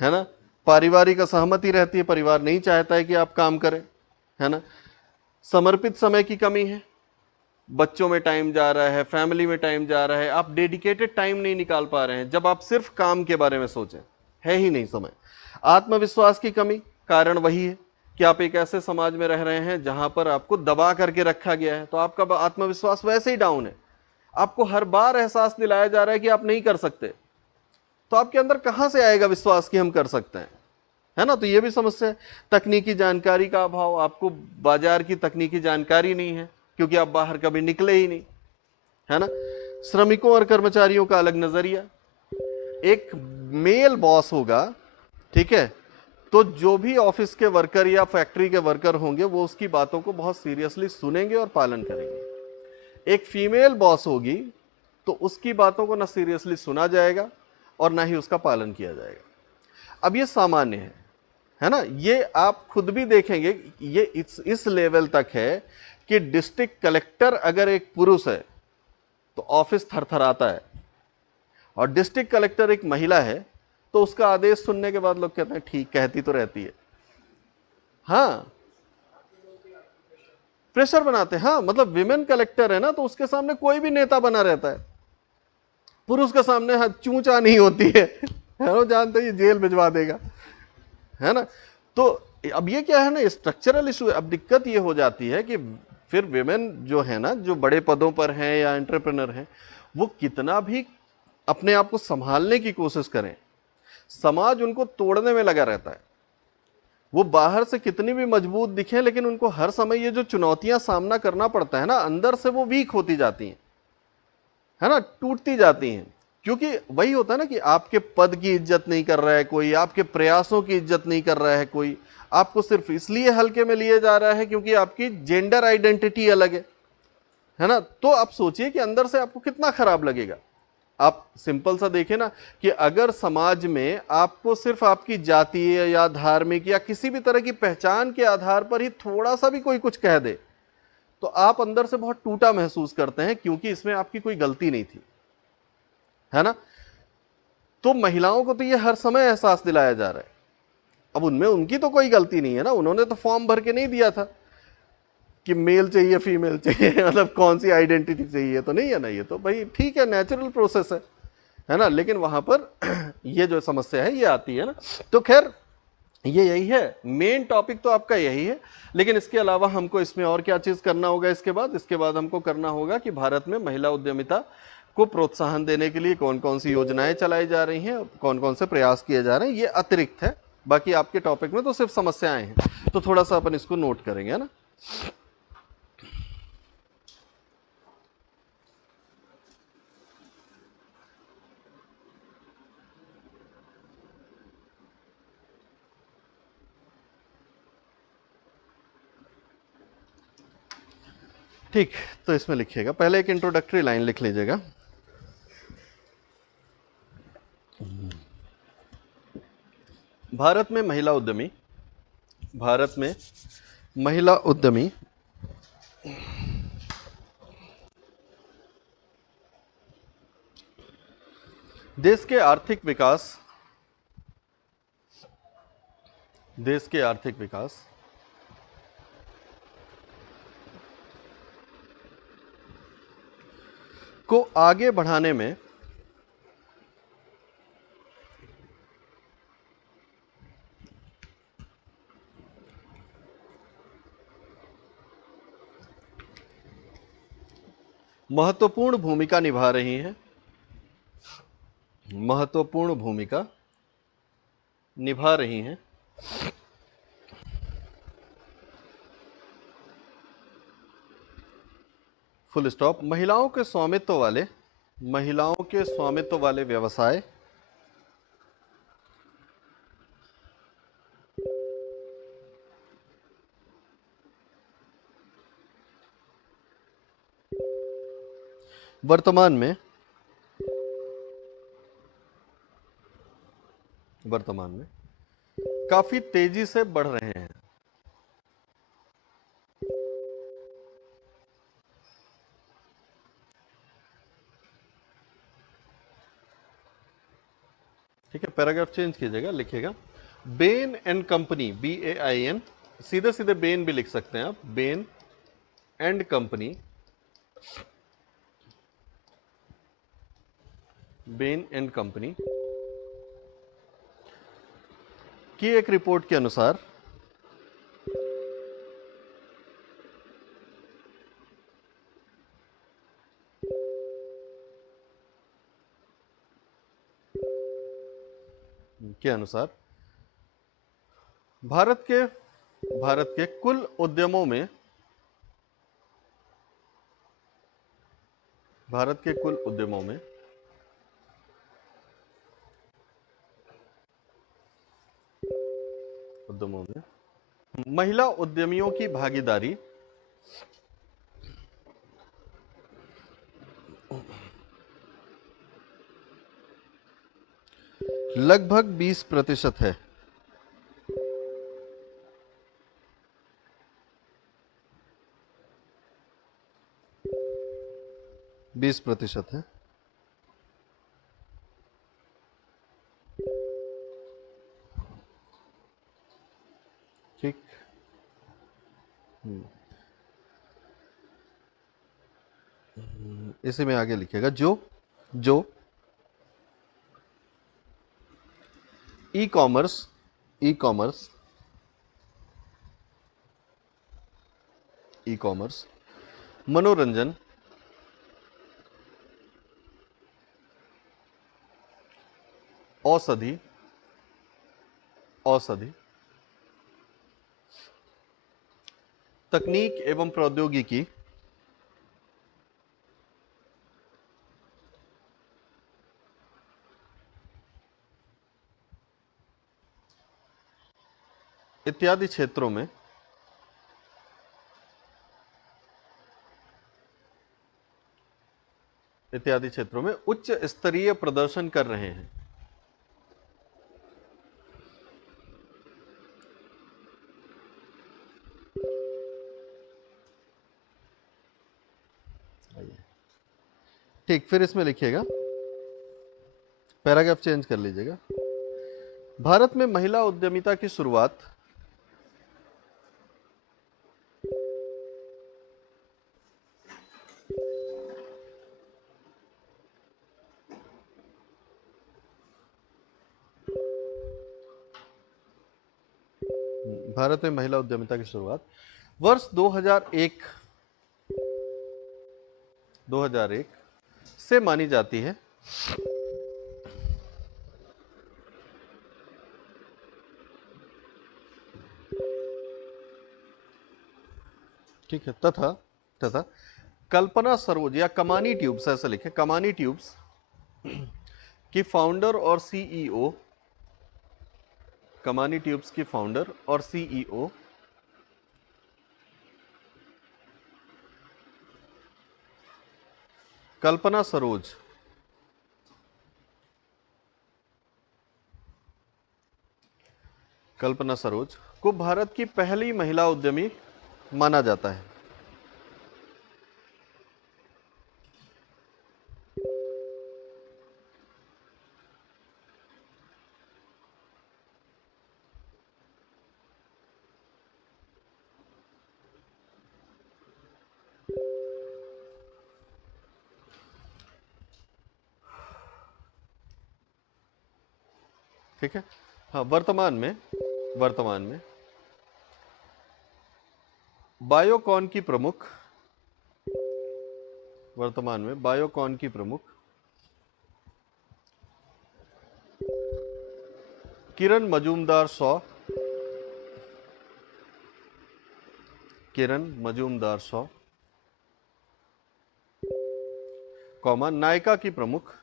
है ना, पारिवारिक असहमति रहती है, परिवार नहीं चाहता है कि आप काम करें, है ना, समर्पित समय की कमी है, बच्चों में टाइम जा रहा है, फैमिली में टाइम जा रहा है, आप डेडिकेटेड टाइम नहीं निकाल पा रहे हैं, जब आप सिर्फ काम के बारे में सोचें, है ही नहीं समय। आत्मविश्वास की कमी, कारण वही है कि आप एक ऐसे समाज में रह रहे हैं जहां पर आपको दबा करके रखा गया है, तो आपका आत्मविश्वास वैसे ही डाउन है, आपको हर बार एहसास दिलाया जा रहा है कि आप नहीं कर सकते, तो आपके अंदर कहां से आएगा विश्वास कि हम कर सकते हैं, है ना। तो ये भी समस्या है। तकनीकी जानकारी का अभाव, आपको बाजार की तकनीकी जानकारी नहीं है क्योंकि आप बाहर कभी निकले ही नहीं, है ना। श्रमिकों और कर्मचारियों का अलग नजरिया, एक मेल बॉस होगा, ठीक है, तो जो भी ऑफिस के वर्कर या फैक्ट्री के वर्कर होंगे वो उसकी बातों को बहुत सीरियसली सुनेंगे और पालन करेंगे। एक फीमेल बॉस होगी तो उसकी बातों को ना सीरियसली सुना जाएगा और ना ही उसका पालन किया जाएगा। अब ये सामान्य है ना, ये आप खुद भी देखेंगे, ये इस लेवल तक है कि डिस्ट्रिक्ट कलेक्टर अगर एक पुरुष है तो ऑफिस थरथराता है, और डिस्ट्रिक्ट कलेक्टर एक महिला है तो उसका आदेश सुनने के बाद लोग कहते हैं ठीक, कहती तो रहती है। हाँ, प्रेशर बनाते हैं। हाँ, मतलब विमेन कलेक्टर है ना, तो उसके सामने कोई भी नेता बना रहता है, पुरुष के सामने चूचा नहीं होती है वो जानते ये जेल भिजवा देगा, है ना। तो अब ये क्या है ना, स्ट्रक्चरल इशू। अब दिक्कत ये हो जाती है कि फिर विमेन जो है ना, जो बड़े पदों पर हैं या एंटरप्रेन्योर हैं, वो कितना भी अपने आप को संभालने की कोशिश करें, समाज उनको तोड़ने में लगा रहता है। वो बाहर से कितनी भी मजबूत दिखें, लेकिन उनको हर समय ये जो चुनौतियां सामना करना पड़ता है ना, अंदर से वो वीक होती जाती हैं, है ना, टूटती जाती हैं। क्योंकि वही होता है ना कि आपके पद की इज्जत नहीं कर रहा है कोई, आपके प्रयासों की इज्जत नहीं कर रहा है कोई, आपको सिर्फ इसलिए हल्के में लिए जा रहा है क्योंकि आपकी जेंडर आइडेंटिटी अलग है ना। तो आप सोचिए कि अंदर से आपको कितना खराब लगेगा। आप सिंपल सा देखें ना, कि अगर समाज में आपको सिर्फ आपकी जातीय या धार्मिक या किसी भी तरह की पहचान के आधार पर ही थोड़ा सा भी कोई कुछ कह दे, तो आप अंदर से बहुत टूटा महसूस करते हैं, क्योंकि इसमें आपकी कोई गलती नहीं थी, है ना। तो महिलाओं को तो ये हर समय एहसास दिलाया जा रहा है। अब उनमें उनकी तो कोई गलती नहीं है ना, उन्होंने तो फॉर्म भर के नहीं दिया था कि मेल चाहिए फीमेल चाहिए मतलब कौन सी आइडेंटिटी चाहिए, तो नहीं है ना, ये तो भाई ठीक है, नेचुरल प्रोसेस है ना। लेकिन वहां पर ये जो समस्या है ये आती है ना। तो खैर ये यही है, मेन टॉपिक तो आपका यही है। लेकिन इसके अलावा हमको इसमें और क्या चीज करना होगा, इसके बाद हमको करना होगा कि भारत में महिला उद्यमिता को प्रोत्साहन देने के लिए कौन कौन सी योजनाएं चलाई जा रही हैं, कौन कौन से प्रयास किए जा रहे हैं, ये अतिरिक्त है। बाकी आपके टॉपिक में तो सिर्फ समस्याएं हैं, तो थोड़ा सा अपन इसको नोट करेंगे, है ना। ठीक, तो इसमें लिखिएगा, पहले एक इंट्रोडक्टरी लाइन लिख लीजिएगा। भारत में महिला उद्यमी, भारत में महिला उद्यमी देश के आर्थिक विकास, देश के आर्थिक विकास को आगे बढ़ाने में महत्वपूर्ण भूमिका निभा रही हैं, महत्वपूर्ण भूमिका निभा रही हैं। Full stop. महिलाओं के स्वामित्व वाले, महिलाओं के स्वामित्व वाले व्यवसाय वर्तमान में काफी तेजी से बढ़ रहे हैं। ठीक है, पैराग्राफ चेंज कीजिएगा, लिखिएगा बेन एंड कंपनी, BAIN, सीधे सीधे बेन भी लिख सकते हैं आप, Ben and company, Ben and company की एक रिपोर्ट के अनुसार भारत के कुल उद्यमों में, भारत के कुल उद्यमों में महिला उद्यमियों की भागीदारी लगभग 20% है। 20% है। ठीक, इसी में आगे लिखेगा जो ई कॉमर्स मनोरंजन, औषधि तकनीक एवं प्रौद्योगिकी इत्यादि क्षेत्रों में उच्च स्तरीय प्रदर्शन कर रहे हैं। ठीक, फिर इसमें लिखिएगा, पैराग्राफ चेंज कर लीजिएगा। भारत में महिला उद्यमिता की शुरुआत वर्ष 2001 से मानी जाती है। ठीक है, तथा तथा कल्पना सरोज या कमानी ट्यूब्स, ऐसा लिखे, कमानी ट्यूब्स की फाउंडर और सीईओ, कमानी ट्यूब्स की फाउंडर और सीईओ कल्पना सरोज कल्पना सरोज को भारत की पहली महिला उद्यमी माना जाता है। ठीक है, हाँ, वर्तमान में बायोकॉन की प्रमुख, वर्तमान में बायोकॉन की प्रमुख किरण मजूमदार शॉ, किरण मजूमदार शॉ, कॉमा नायका की प्रमुख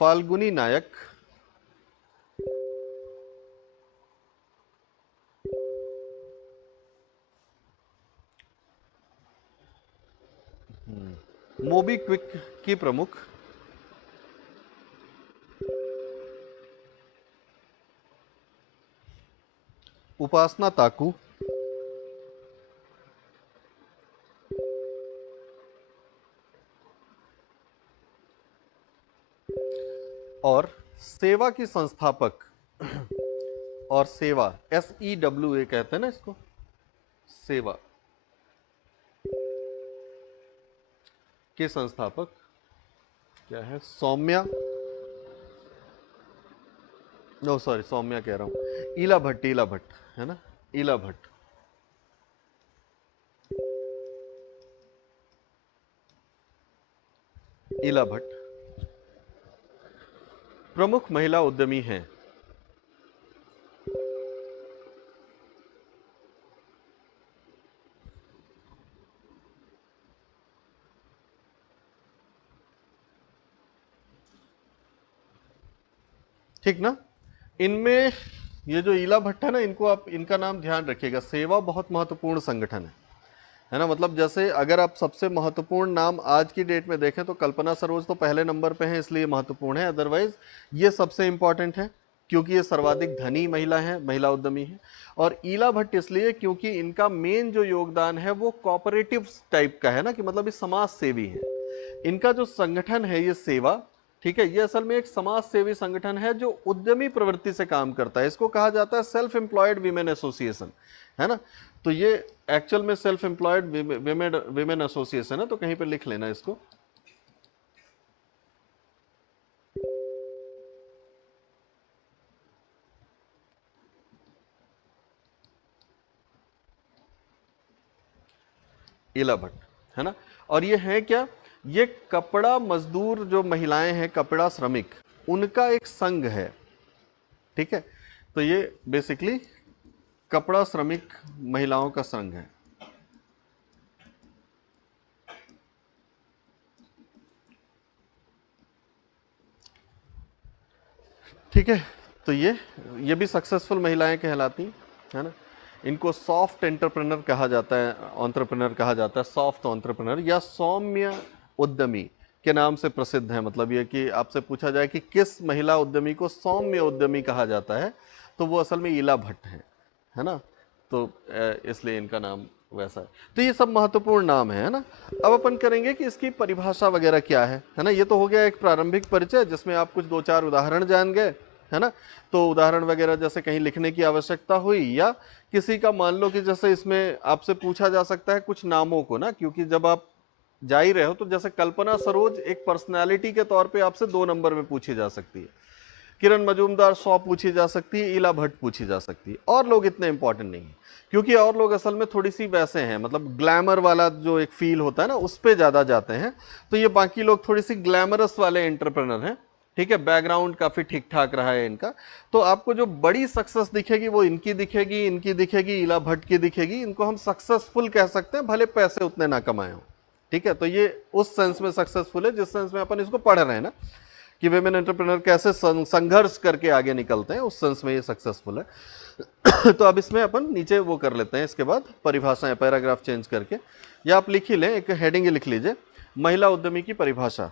फाल्गुनी नायक, मोबीक्विक की प्रमुख उपासना ताकू, और सेवा की संस्थापक, और सेवा SEWA कहते हैं ना इसको, सेवा के संस्थापक क्या है, सौम्या, नो सॉरी, सौम्या कह रहा हूं, ईला भट्ट, ईला भट्ट है ना, ईला भट्ट। ईला भट्ट प्रमुख महिला उद्यमी हैं। ठीक ना, इनमें ये जो ईला भट्ट है ना, इनको आप, इनका नाम ध्यान रखिएगा। सेवा बहुत महत्वपूर्ण संगठन है ना, मतलब जैसे अगर आप सबसे महत्वपूर्ण नाम आज की डेट में देखें तो कल्पना सरोज तो पहले नंबर पे है, इसलिए महत्वपूर्ण है, अदरवाइज ये सबसे इंपॉर्टेंट है क्योंकि ये सर्वाधिक धनी महिला है, महिला उद्यमी है। और ईला भट्ट इसलिए क्योंकि इनका मेन जो योगदान है वो कोऑपरेटिव टाइप का है ना, कि मतलब ये समाज सेवी है। इनका जो संगठन है ये सेवा, ठीक है, ये असल में एक समाज सेवी संगठन है जो उद्यमी प्रवृत्ति से काम करता है। इसको कहा जाता है सेल्फ एम्प्लॉयड वीमेन एसोसिएशन, है ना। तो ये एक्चुअल में सेल्फ एम्प्लॉयड वीमेन एसोसिएशन है, तो कहीं पे लिख लेना इसको। ईला भट्ट, है ना। और ये है क्या, ये कपड़ा मजदूर जो महिलाएं हैं, कपड़ा श्रमिक, उनका एक संघ है। ठीक है, तो ये बेसिकली कपड़ा श्रमिक महिलाओं का संघ है। ठीक है, तो ये भी सक्सेसफुल महिलाएं कहलाती है ना। इनको सॉफ्ट एंटरप्रेनर कहा जाता है, एंटरप्रेनर कहा जाता है, सॉफ्ट एंटरप्रेनर या सौम्य उद्यमी के नाम से प्रसिद्ध है। मतलब ये कि आपसे पूछा जाए कि किस महिला उद्यमी को सौम्य उद्यमी कहा जाता है, तो वो असल में ईला भट्ट है ना। तो इसलिए इनका नाम वैसा है। तो ये सब महत्वपूर्ण नाम है ना। अब अपन करेंगे कि इसकी परिभाषा वगैरह क्या है ना। ये तो हो गया एक प्रारंभिक परिचय जिसमें आप कुछ दो चार उदाहरण जान गए, है ना। तो उदाहरण वगैरह जैसे कहीं लिखने की आवश्यकता हुई, या किसी का मान लो कि जैसे इसमें आपसे पूछा जा सकता है कुछ नामों को ना, क्योंकि जब आप जा ही रहे हो तो जैसे कल्पना सरोज एक पर्सनालिटी के तौर पे आपसे 2 नंबर में पूछी जा सकती है किरण मजूमदार 100 पूछी जा सकती है, इला भट्ट पूछी जा सकती है। और लोग इतने इंपॉर्टेंट नहीं है, क्योंकि और लोग असल में थोड़ी सी वैसे हैं, मतलब ग्लैमर वाला जो एक फील होता है ना, उस पे ज्यादा जाते हैं। तो ये बाकी लोग थोड़ी सी ग्लैमरस वाले एंटरप्रेनर हैं, ठीक है, बैकग्राउंड काफी ठीक ठाक रहा है इनका। तो आपको जो बड़ी सक्सेस दिखेगी वो इनकी दिखेगी, इनकी दिखेगी, इला भट्ट की दिखेगी। इनको हम सक्सेसफुल कह सकते हैं, भले पैसे उतने ना कमाए हो, ठीक है। तो ये उस सेंस में सक्सेसफुल है जिस सेंस में अपन इसको पढ़ रहे हैं ना, कि वेमेन एंटरप्रेन्योर कैसे संघर्ष करके आगे निकलते हैं, उस सेंस में ये सक्सेसफुल है। तो अब इसमें अपन नीचे वो कर लेते हैं, इसके बाद परिभाषाएं, पैराग्राफ चेंज करके, या आप लिख ही लें, एक हेडिंग लिख लीजिए, महिला उद्यमी की परिभाषा।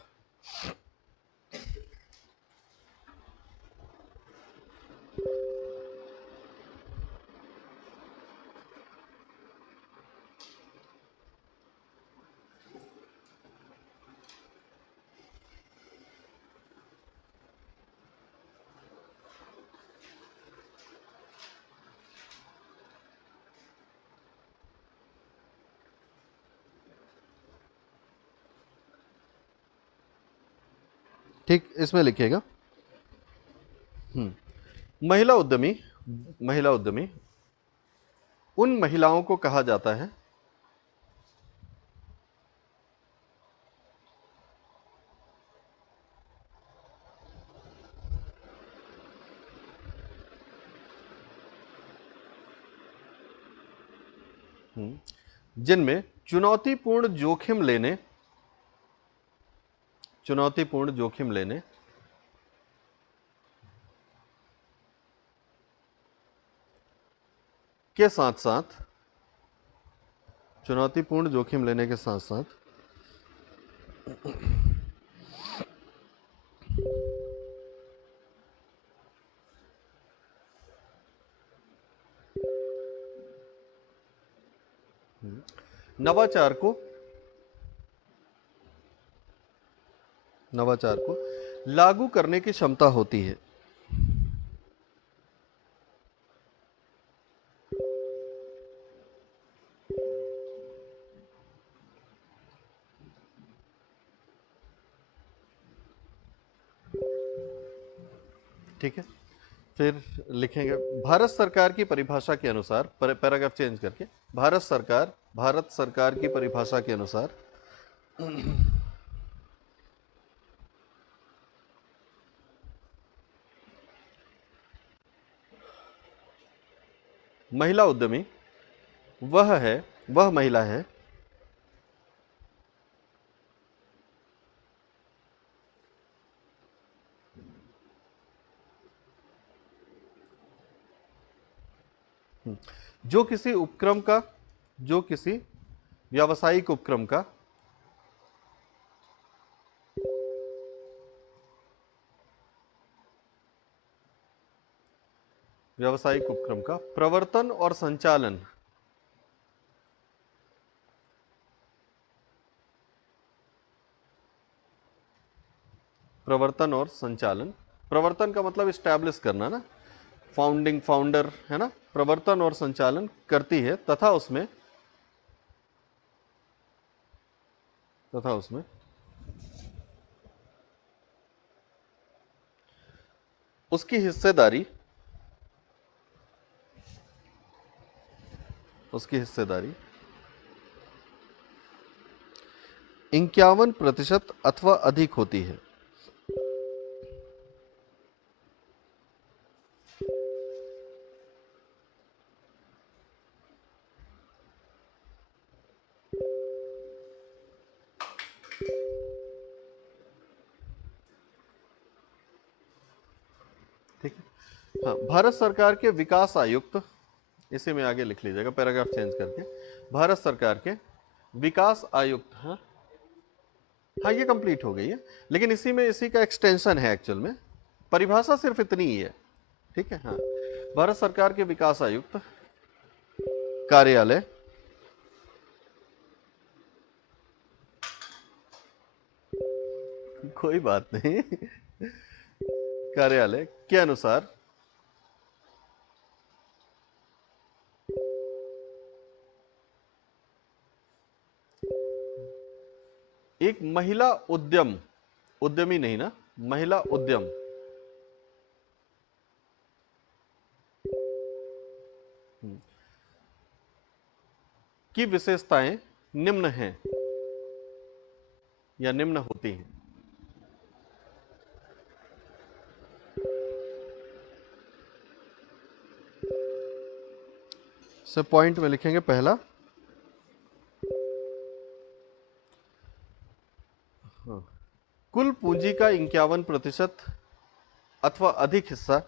ठीक, इसमें लिखिएगा महिला उद्यमी। महिला उद्यमी उन महिलाओं को कहा जाता है जिनमें चुनौतीपूर्ण जोखिम लेने के साथ साथ चुनौतीपूर्ण जोखिम लेने के साथ साथ नवाचार को लागू करने की क्षमता होती है। ठीक है, फिर लिखेंगे भारत सरकार की परिभाषा के अनुसार, पैराग्राफ चेंज करके, भारत सरकार की परिभाषा के अनुसार महिला उद्यमी वह महिला है जो किसी व्यावसायिक उपक्रम का प्रवर्तन और संचालन प्रवर्तन का मतलब स्टैब्लिश करना ना, फाउंडर है ना, प्रवर्तन और संचालन करती है तथा उसमें उसकी हिस्सेदारी 51% अथवा अधिक होती है। ठीक है, हाँ, भारत सरकार के विकास आयुक्त, इसी में आगे लिख लीजिएगा पैराग्राफ चेंज करके, भारत सरकार के विकास आयुक्त। हाँ हाँ, ये कंप्लीट हो गई है, लेकिन इसी का एक्सटेंशन है एक्चुअल में, परिभाषा सिर्फ इतनी ही है। ठीक है, हाँ, भारत सरकार के विकास आयुक्त कार्यालय कोई बात नहीं कार्यालय के अनुसार एक महिला उद्यमी नहीं ना, महिला उद्यम की विशेषताएं निम्न हैं या निम्न होती हैं। से पॉइंट में लिखेंगे पहला, कुल पूंजी का 51% अथवा अधिक हिस्सा,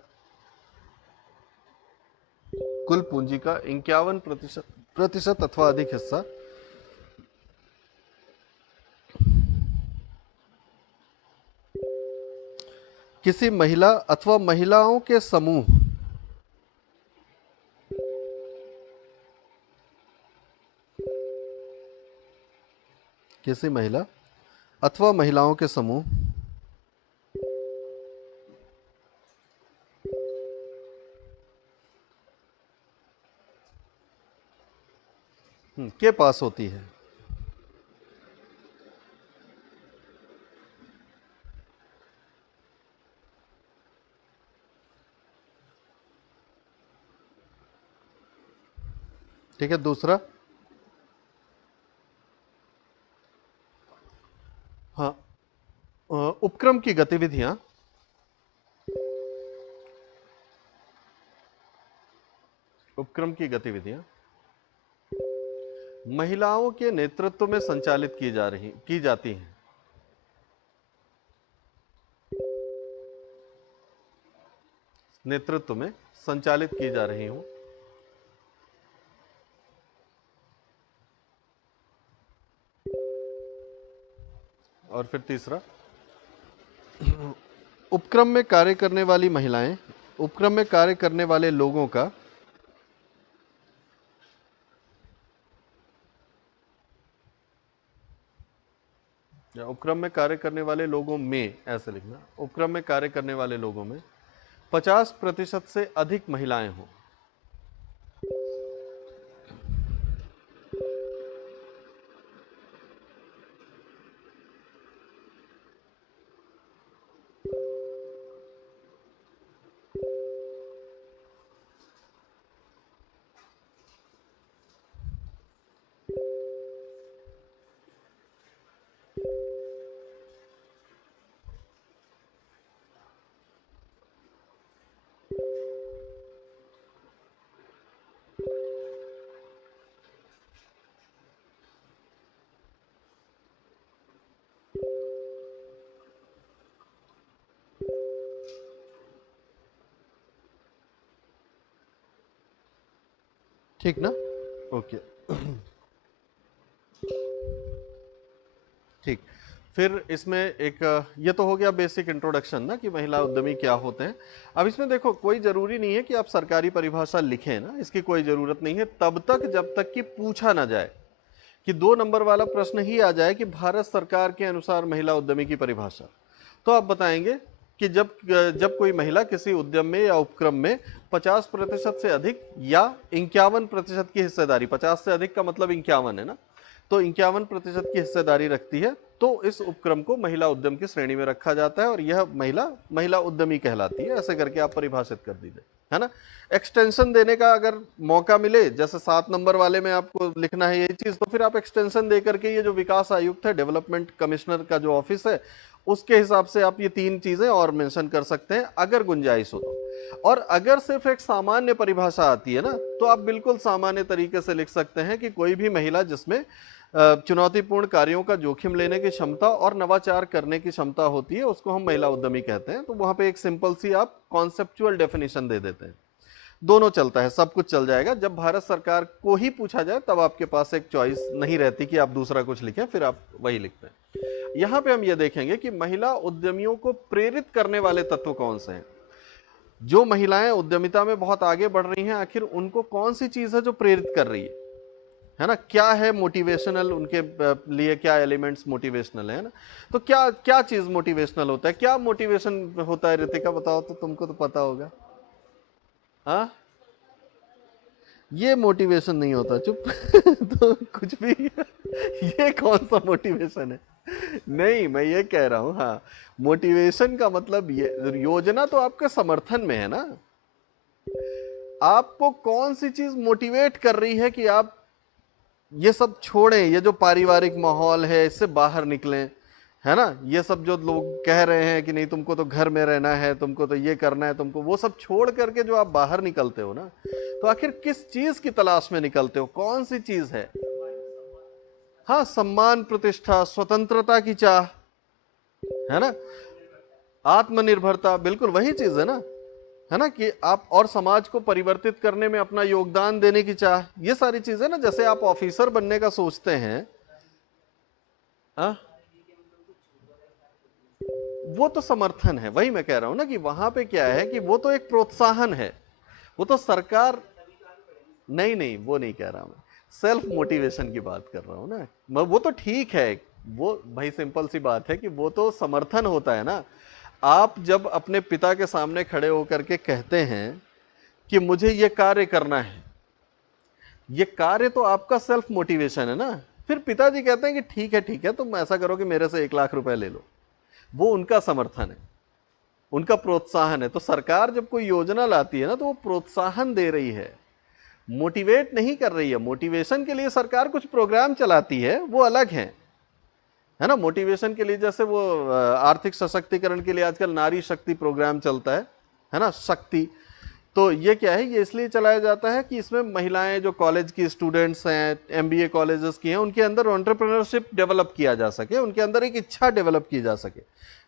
कुल पूंजी का 51% अथवा अधिक हिस्सा किसी महिला अथवा महिलाओं के समूह किसी महिला अथवा महिलाओं के समूह के पास होती है। ठीक है। दूसरा, हाँ, उपक्रम की गतिविधियां महिलाओं के नेतृत्व में संचालित की जाती हैं। नेतृत्व में संचालित की जा रही हूं। और फिर तीसरा, उपक्रम में कार्य करने वाली महिलाएं, उपक्रम में कार्य करने वाले लोगों का या उपक्रम में कार्य करने वाले लोगों में, ऐसे लिखना, उपक्रम में कार्य करने वाले लोगों में 50% से अधिक महिलाएं हों। ठीक ना? ओके। ठीक। फिर इसमें एक, ये तो हो गया बेसिक इंट्रोडक्शन ना कि महिला उद्यमी क्या होते हैं। अब इसमें देखो, कोई जरूरी नहीं है कि आप सरकारी परिभाषा लिखें ना, इसकी कोई जरूरत नहीं है तब तक जब तक कि पूछा ना जाए, कि 2 नंबर वाला प्रश्न ही आ जाए कि भारत सरकार के अनुसार महिला उद्यमी की परिभाषा, तो आप बताएंगे कि जब जब कोई महिला किसी उद्यम में या उपक्रम में 50% से अधिक या 51% की हिस्सेदारी, 50 से अधिक का मतलब 51 है ना, तो 51% की हिस्सेदारी रखती है, तो इस उपक्रम को महिला उद्यम की श्रेणी में रखा जाता है और यह महिला उद्यमी कहलाती है। ऐसे करके आप परिभाषित कर दीजिए, है ना। एक्सटेंशन देने का अगर मौका मिले, जैसे 7 नंबर वाले में आपको लिखना है यही चीज, तो फिर आप एक्सटेंशन दे करके ये जो विकास आयुक्त है, डेवलपमेंट कमिश्नर का जो ऑफिस है, उसके हिसाब से आप ये 3 चीजें और मेंशन कर सकते हैं अगर गुंजाइश हो तो। और अगर सिर्फ एक सामान्य परिभाषा आती है ना, तो आप बिल्कुल सामान्य तरीके से लिख सकते हैं कि कोई भी महिला जिसमें चुनौतीपूर्ण कार्यों का जोखिम लेने की क्षमता और नवाचार करने की क्षमता होती है, उसको हम महिला उद्यमी कहते हैं। तो वहां पे एक सिंपल सी आप कॉन्सेप्चुअल डेफिनेशन दे देते हैं। दोनों चलता है, सब कुछ चल जाएगा। जब भारत सरकार को ही पूछा जाए तब आपके पास एक चॉइस नहीं रहती कि आप दूसरा कुछ लिखें, फिर आप वही लिखते हैं। यहां पे हम ये देखेंगे कि महिला उद्यमियों को प्रेरित करने वाले तत्व कौन से हैं। जो महिलाएं उद्यमिता में बहुत आगे बढ़ रही हैं, आखिर उनको कौन सी चीज है जो प्रेरित कर रही है ना, क्या है मोटिवेशनल उनके लिए, क्या एलिमेंट्स मोटिवेशनल है ना। तो क्या क्या चीज मोटिवेशनल होता है, क्या मोटिवेशन होता है, रितिका बताओ तो, तुमको तो पता होगा। हाँ, ये मोटिवेशन नहीं होता, चुप। तो कुछ भी, ये कौन सा मोटिवेशन है। नहीं, मैं ये कह रहा हूं, हाँ, मोटिवेशन का मतलब ये योजना तो आपके समर्थन में है ना। आपको कौन सी चीज मोटिवेट कर रही है कि आप ये सब छोड़ें, ये जो पारिवारिक माहौल है इससे बाहर निकलें, है ना। ये सब जो लोग कह रहे हैं कि नहीं तुमको तो घर में रहना है, तुमको तो ये करना है, तुमको वो सब छोड़ करके जो आप बाहर निकलते हो ना, तो आखिर किस चीज की तलाश में निकलते हो, कौन सी चीज है? हाँ, सम्मान, प्रतिष्ठा, स्वतंत्रता की चाह, है ना, आत्मनिर्भरता, बिल्कुल वही चीज है ना कि आप और समाज को परिवर्तित करने में अपना योगदान देने की चाह, ये सारी चीजें ना। जैसे आप ऑफिसर बनने का सोचते हैं, आ? वो तो समर्थन है, वही मैं कह रहा हूं ना कि वहां पे क्या है कि वो तो एक प्रोत्साहन है, वो तो सरकार, नहीं नहीं वो नहीं कह रहा मैं, सेल्फ मोटिवेशन की बात कर रहा हूं ना। वो तो ठीक है, वो भाई सिंपल सी बात है कि वो तो समर्थन होता है ना। आप जब अपने पिता के सामने खड़े होकर के कहते हैं कि मुझे ये कार्य करना है, ये कार्य तो आपका सेल्फ मोटिवेशन है ना। फिर पिताजी कहते हैं कि ठीक है तुम ऐसा करो कि मेरे से 1 लाख रुपए ले लो, वो उनका समर्थन है, उनका प्रोत्साहन है। तो सरकार जब कोई योजना लाती है ना तो वो प्रोत्साहन दे रही है, मोटिवेट नहीं कर रही है। मोटिवेशन के लिए सरकार कुछ प्रोग्राम चलाती है, वो अलग है ना। मोटिवेशन के लिए जैसे वो आर्थिक सशक्तिकरण के लिए आजकल नारी शक्ति प्रोग्राम चलता है ना, शक्ति। तो ये क्या है, ये इसलिए चलाया जाता है कि इसमें महिलाएं जो कॉलेज की स्टूडेंट्स हैं, एमबीए कॉलेजेस की हैं, उनके अंदर एंटरप्रेन्योरशिप डेवलप किया जा सके, उनके अंदर एक इच्छा डेवलप की जा सके,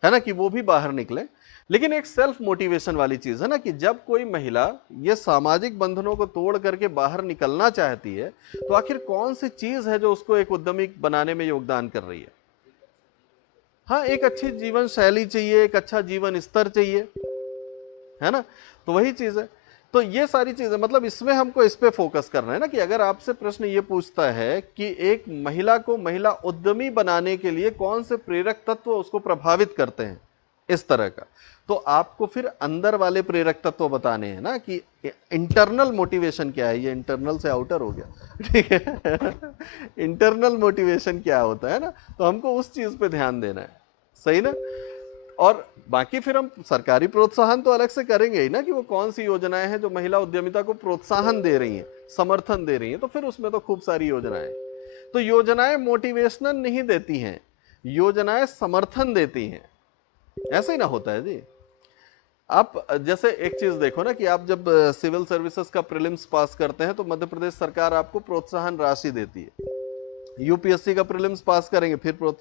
है ना, कि वो भी बाहर निकले। लेकिन एक सेल्फ मोटिवेशन वाली चीज है ना कि जब कोई महिला ये सामाजिक बंधनों को तोड़ करके बाहर निकलना चाहती है, तो आखिर कौन सी चीज है जो उसको एक उद्यमी बनाने में योगदान कर रही है? हाँ, एक अच्छी जीवन शैली चाहिए, एक अच्छा जीवन स्तर चाहिए, है ना। तो वही चीज है। तो ये सारी चीजें, मतलब इसमें हमको इस पे फोकस करना है ना कि अगर आपसे प्रश्न ये पूछता है कि एक महिला को महिला उद्यमी बनाने के लिए कौन से प्रेरक तत्व उसको प्रभावित करते हैं इस तरह का, तो आपको फिर अंदर वाले प्रेरक तत्व बताने हैं ना कि इंटरनल मोटिवेशन क्या है। ये इंटरनल से आउटर हो गया, ठीक है। इंटरनल मोटिवेशन क्या होता है ना, तो हमको उस चीज पे ध्यान देना है, सही ना। और बाकी फिर हम सरकारी प्रोत्साहन तो अलग से करेंगे ही ना कि वो कौन सी योजनाएं हैं जो महिला उद्यमिता को प्रोत्साहन दे रही हैं, समर्थन दे रही हैं। तो फिर उसमें तो खूब सारी योजनाएं, तो योजनाएं मोटिवेशनल नहीं देती हैं, योजनाएं समर्थन देती हैं। ऐसा ही ना होता है जी। आप जैसे एक चीज देखो ना कि आप जब सिविल सर्विसेज का प्रीलिम्स पास करते हैं तो मध्य प्रदेश सरकार आपको प्रोत्साहन राशि देती है। यूपीएससी का प्रीलिम्स पास करेंगे फिर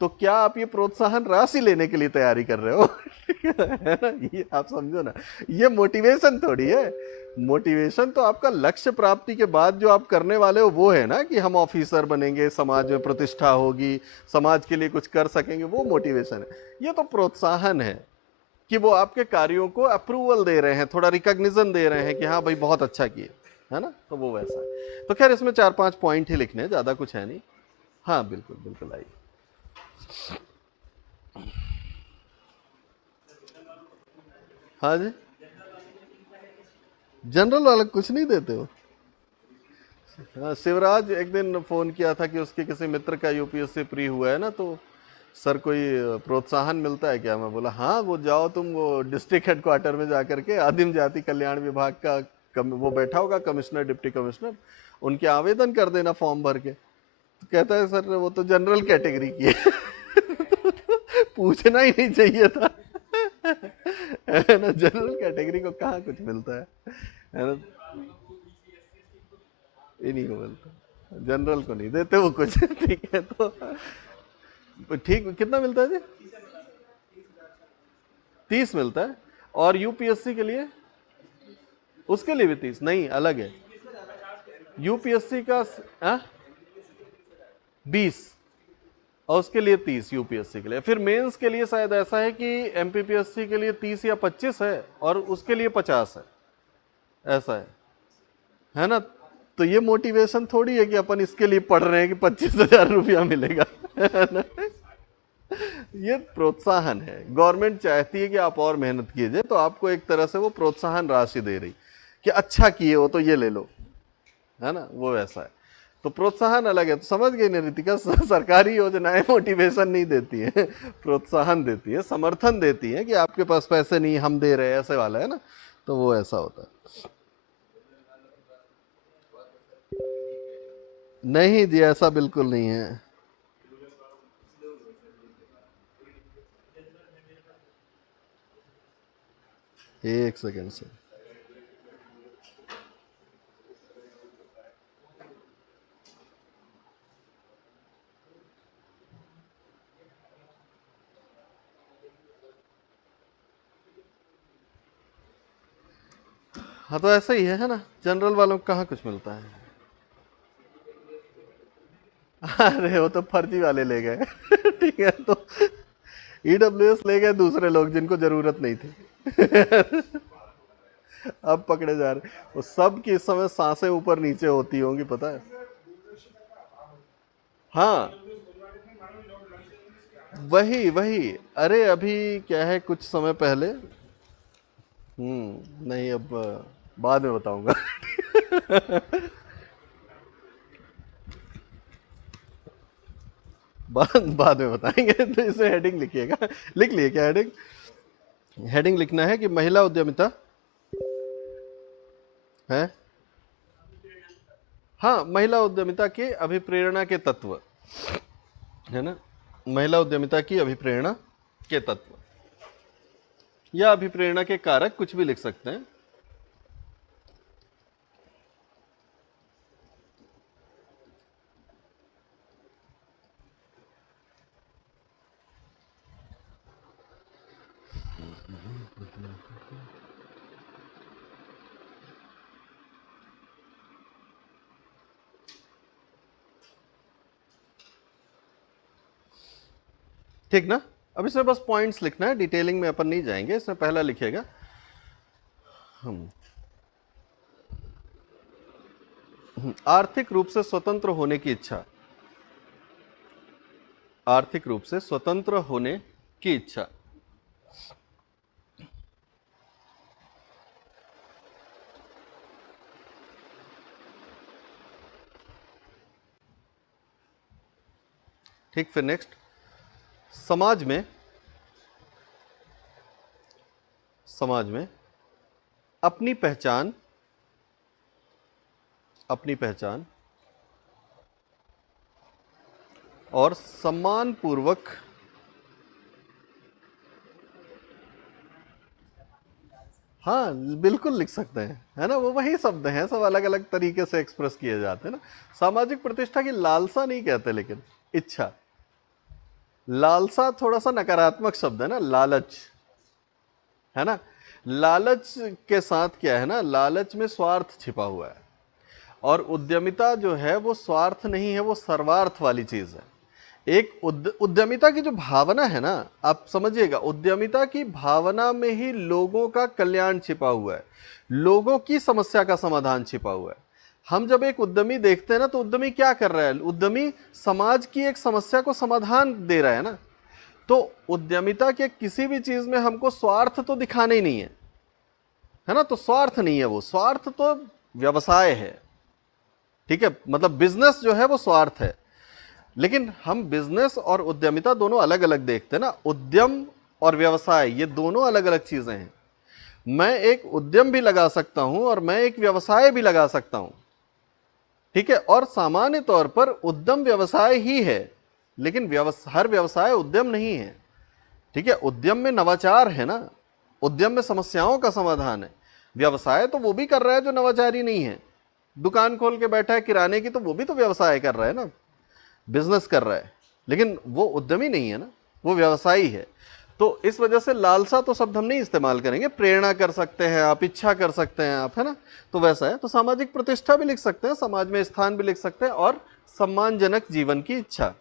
तो क्या आप ये प्रोत्साहन राशि लेने के लिए तैयारी कर रहे हो? है ना, ये आप समझो ना, ये मोटिवेशन थोड़ी है। मोटिवेशन तो आपका लक्ष्य प्राप्ति के बाद जो आप करने वाले हो वो है ना कि हम ऑफिसर बनेंगे, समाज में प्रतिष्ठा होगी, समाज के लिए कुछ कर सकेंगे, वो मोटिवेशन है। ये तो प्रोत्साहन है कि वो आपके कार्यों को अप्रूवल दे रहे हैं, थोड़ा रिकॉग्निशन दे रहे हैं कि हाँ भाई बहुत अच्छा किए, है ना। तो वो वैसा है। तो खैर इसमें 4-5 पॉइंट ही लिखने हैं, ज्यादा कुछ है नहीं। हाँ बिल्कुल बिल्कुल, आइए। हाँ जी, जनरल वाला कुछ नहीं देते हो? हाँ, शिवराज एक दिन फोन किया था कि उसके किसी मित्र का यूपीएससी प्री हुआ है ना, तो सर कोई प्रोत्साहन मिलता है क्या? मैं बोला हाँ, वो जाओ तुम वो डिस्ट्रिक्ट हेडक्वार्टर में जाकर के आदिम जाति कल्याण विभाग का वो बैठा होगा कमिश्नर, डिप्टी कमिश्नर, उनके आवेदन कर देना फॉर्म भर के। तो कहता है सर वो तो जनरल कैटेगरी की है। पूछना ही नहीं चाहिए था। है ना, जनरल कैटेगरी को कहाँ कुछ मिलता है ना। इन्हीं को मिलता, जनरल को नहीं देते वो कुछ। ठीक है, तो ठीक, कितना मिलता है जी? 30 मिलता है। और यूपीएससी के लिए, उसके लिए भी 30? नहीं, अलग है। यूपीएससी का 20 और उसके लिए 30 यूपीएससी के लिए। फिर मेंस के लिए शायद ऐसा है कि एमपीपीएससी के लिए 30 या 25 है और उसके लिए 50 है, ऐसा है ना। तो ये मोटिवेशन थोड़ी है कि अपन इसके लिए पढ़ रहे हैं कि 25,000 रुपया मिलेगा। है ना? ये प्रोत्साहन है, गवर्नमेंट चाहती है कि आप और मेहनत कीजिए, तो आपको एक तरह से वो प्रोत्साहन राशि दे रही कि अच्छा किए हो तो ये ले लो, है ना, वो वैसा है। तो प्रोत्साहन अलग है। तो समझ गई ना रितिका, सरकारी योजनाएं मोटिवेशन नहीं देती है, प्रोत्साहन देती है, समर्थन देती है कि आपके पास पैसे नहीं, हम दे रहे हैं, ऐसे वाला है ना। तो वो ऐसा होता है। नहीं जी, ऐसा बिल्कुल नहीं है। एक सेकेंड से। हाँ, तो ऐसा ही है ना, जनरल वालों को कहाँ कुछ मिलता है। अरे वो तो फर्जी वाले ले गए। ठीक है, तो ईडब्ल्यूएस ले गए दूसरे लोग जिनको जरूरत नहीं थी। अब पकड़े जा रहे। वो सब की इस समय सांसें ऊपर नीचे होती होंगी, पता है। हाँ, वही वही। अरे अभी क्या है, कुछ समय पहले। नहीं, अब बाद में बताऊंगा। बाद में बताएंगे। तो इसे हेडिंग लिखिएगा। लिख लिए क्या हेडिंग? हेडिंग लिखना है कि महिला उद्यमिता है। हाँ, महिला उद्यमिता की अभिप्रेरणा के तत्व, है ना। महिला उद्यमिता की अभिप्रेरणा के तत्व या अभिप्रेरणा के कारक, कुछ भी लिख सकते हैं। ठीक ना। अब इसमें बस पॉइंट्स लिखना है, डिटेलिंग में अपन नहीं जाएंगे। इसमें पहला लिखेगा हम आर्थिक रूप से स्वतंत्र होने की इच्छा। आर्थिक रूप से स्वतंत्र होने की इच्छा। ठीक, फिर नेक्स्ट। समाज में, समाज में अपनी पहचान, अपनी पहचान और सम्मान पूर्वक, हाँ बिल्कुल लिख सकते हैं, है ना। वो वही शब्द हैं, सब अलग अलग तरीके से एक्सप्रेस किए जाते हैं ना। सामाजिक प्रतिष्ठा की लालसा नहीं कहते, लेकिन इच्छा। लालसा थोड़ा सा नकारात्मक शब्द है ना, लालच, है ना। लालच के साथ क्या है ना, लालच में स्वार्थ छिपा हुआ है। और उद्यमिता जो है वो स्वार्थ नहीं है, वो सर्वार्थ वाली चीज है। एक उद्यमिता की जो भावना है ना, आप समझिएगा, उद्यमिता की भावना में ही लोगों का कल्याण छिपा हुआ है, लोगों की समस्या का समाधान छिपा हुआ है। हम जब एक उद्यमी देखते हैं ना, तो उद्यमी क्या कर रहा है? उद्यमी समाज की एक समस्या को समाधान दे रहा है ना। तो उद्यमिता के किसी भी चीज में हमको स्वार्थ तो दिखाना ही नहीं है ना। तो स्वार्थ नहीं है, वो स्वार्थ तो व्यवसाय है। ठीक है, मतलब बिजनेस जो है वो स्वार्थ है। लेकिन हम बिजनेस और उद्यमिता दोनों अलग अलग देखते हैं ना। उद्यम और व्यवसाय ये दोनों अलग अलग चीजें हैं। मैं एक उद्यम भी लगा सकता हूं और मैं एक व्यवसाय भी लगा सकता हूं। ठीक है, और सामान्य तौर पर उद्यम व्यवसाय ही है, लेकिन हर व्यवसाय उद्यम नहीं है। ठीक है, उद्यम में नवाचार है ना, उद्यम में समस्याओं का समाधान है। व्यवसाय तो वो भी कर रहा है जो नवाचारी नहीं है। दुकान खोल के बैठा है किराने की, तो वो भी तो व्यवसाय कर रहा है ना, बिजनेस कर रहा है। लेकिन वो उद्यमी नहीं है ना, वो व्यवसायी है। तो इस वजह से लालसा तो शब्द हम नहीं इस्तेमाल करेंगे। प्रेरणा कर सकते हैं आप, इच्छा कर सकते हैं आप, है ना। तो वैसा है। तो सामाजिक प्रतिष्ठा भी लिख सकते हैं, समाज में स्थान भी लिख सकते हैं, और सम्मानजनक जीवन की इच्छा।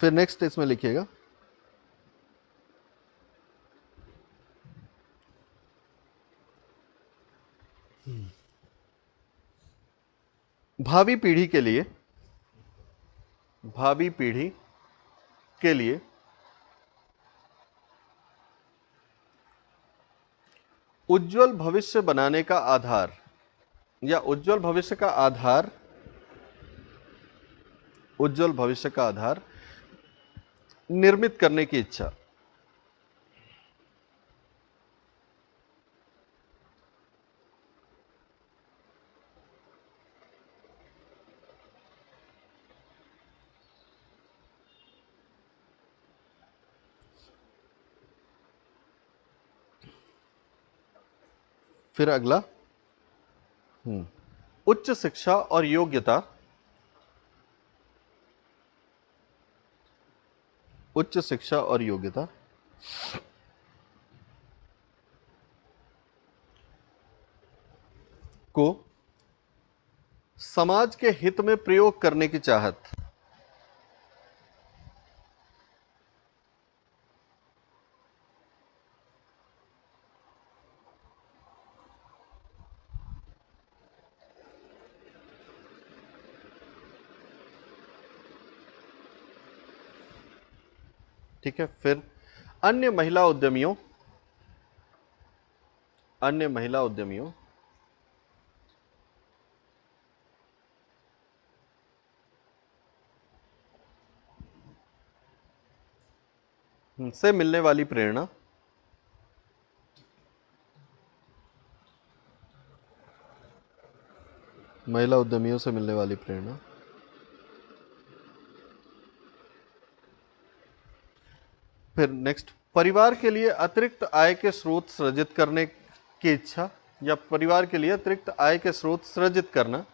फिर नेक्स्ट इसमें लिखिएगा भावी पीढ़ी के लिए, भावी पीढ़ी के लिए उज्जवल भविष्य बनाने का आधार, या उज्जवल भविष्य का आधार, उज्जवल भविष्य का आधार निर्मित करने की इच्छा। फिर अगला उच्च शिक्षा और योग्यता, उच्च शिक्षा और योग्यता को समाज के हित में प्रयोग करने की चाहत। ठीक है, फिर अन्य महिला उद्यमियों, अन्य महिला उद्यमियों से मिलने वाली प्रेरणा, महिला उद्यमियों से मिलने वाली प्रेरणा। फिर नेक्स्ट, परिवार के लिए अतिरिक्त आय के स्रोत सृजित करने की इच्छा, या परिवार के लिए अतिरिक्त आय के स्रोत सृजित करना।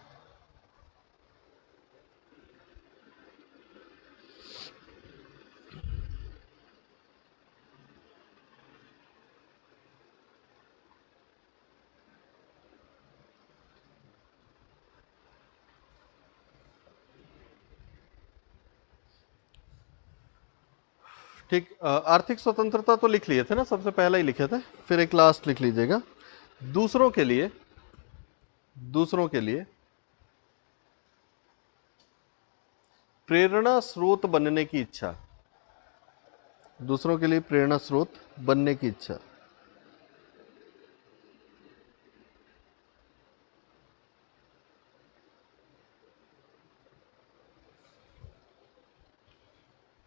ठीक, आर्थिक स्वतंत्रता तो लिख लिए थे ना, सबसे पहले ही लिखे थे, फिर एक लास्ट लिख लीजिएगा, दूसरों के लिए, दूसरों के लिए प्रेरणा स्रोत बनने की इच्छा, दूसरों के लिए प्रेरणा स्रोत बनने की इच्छा।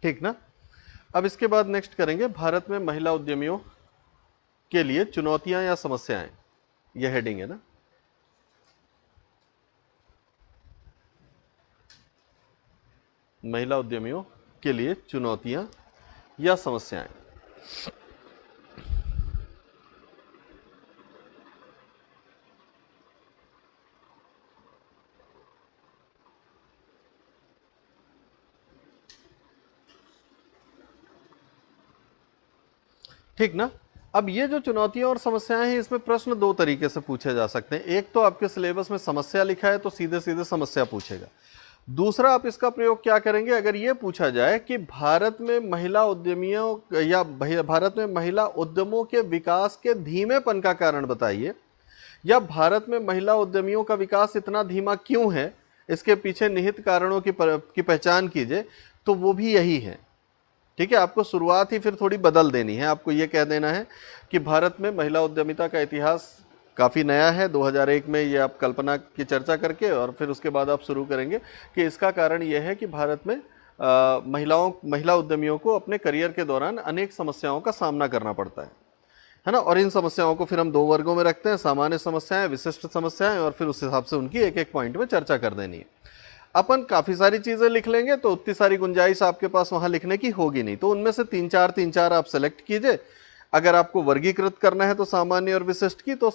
ठीक ना। अब इसके बाद नेक्स्ट करेंगे भारत में महिला उद्यमियों के लिए चुनौतियां या समस्याएं, यह हेडिंग है ना। महिला उद्यमियों के लिए चुनौतियां या समस्याएं। ठीक ना। अब ये जो चुनौतियां और समस्याएं हैं, इसमें प्रश्न दो तरीके से पूछे जा सकते हैं। एक तो आपके सिलेबस में समस्या लिखा है तो सीधे सीधे समस्या पूछेगा। दूसरा, आप इसका प्रयोग क्या करेंगे, अगर ये पूछा जाए कि भारत में महिला उद्यमियों या भारत में महिला उद्यमों के विकास के धीमेपन का कारण बताइए, या भारत में महिला उद्यमियों का विकास इतना धीमा क्यों है, इसके पीछे निहित कारणों की पहचान कीजिए, तो वो भी यही है। ठीक है, आपको शुरुआत ही फिर थोड़ी बदल देनी है। आपको ये कह देना है कि भारत में महिला उद्यमिता का इतिहास काफ़ी नया है, 2001 में ये आप कल्पना की चर्चा करके, और फिर उसके बाद आप शुरू करेंगे कि इसका कारण यह है कि भारत में महिला उद्यमियों को अपने करियर के दौरान अनेक समस्याओं का सामना करना पड़ता है ना। और इन समस्याओं को फिर हम दो वर्गों में रखते हैं, सामान्य समस्याएं, विशिष्ट समस्याएं, और फिर उस हिसाब से उनकी एक एक पॉइंट में चर्चा कर देनी है। अपन काफी सारी चीजें लिख लेंगे तो उतनी सारी गुंजाइश आपके पास वहां लिखने की होगी नहीं, तो उनमें से तीन चार आप सेलेक्ट कीजिए। अगर आपको वर्गीकृत करना है तो सामान्य और विशिष्ट की, तो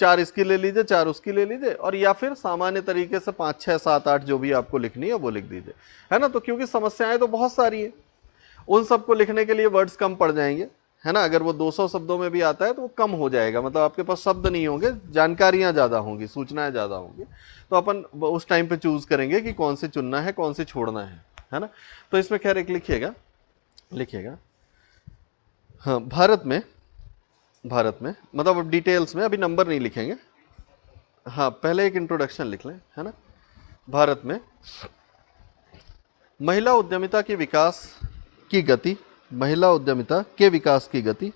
चार इसकी ले लीजिए, चार उसकी ले लीजिए, और या फिर सामान्य तरीके से 5 6 7 8 जो भी आपको लिखनी है वो लिख दीजिए, है ना। तो क्योंकि समस्याएं तो बहुत सारी हैं, उन सबको लिखने के लिए वर्ड्स कम पड़ जाएंगे, है ना। अगर वो 200 शब्दों में भी आता है तो वो कम हो जाएगा, मतलब आपके पास शब्द नहीं होंगे, जानकारियां ज्यादा होंगी, सूचनाएं ज्यादा होंगी। तो अपन उस टाइम पे चूज करेंगे कि कौन सी चुनना है, कौन सी छोड़ना है ना। तो इसमें खैर एक लिखिएगा, लिखिएगा, हाँ, भारत में मतलब अब डिटेल्स में अभी नंबर नहीं लिखेंगे, हाँ, पहले एक इंट्रोडक्शन लिख लें, है ना। भारत में महिला उद्यमिता के विकास की गति, महिला उद्यमिता के विकास की गति,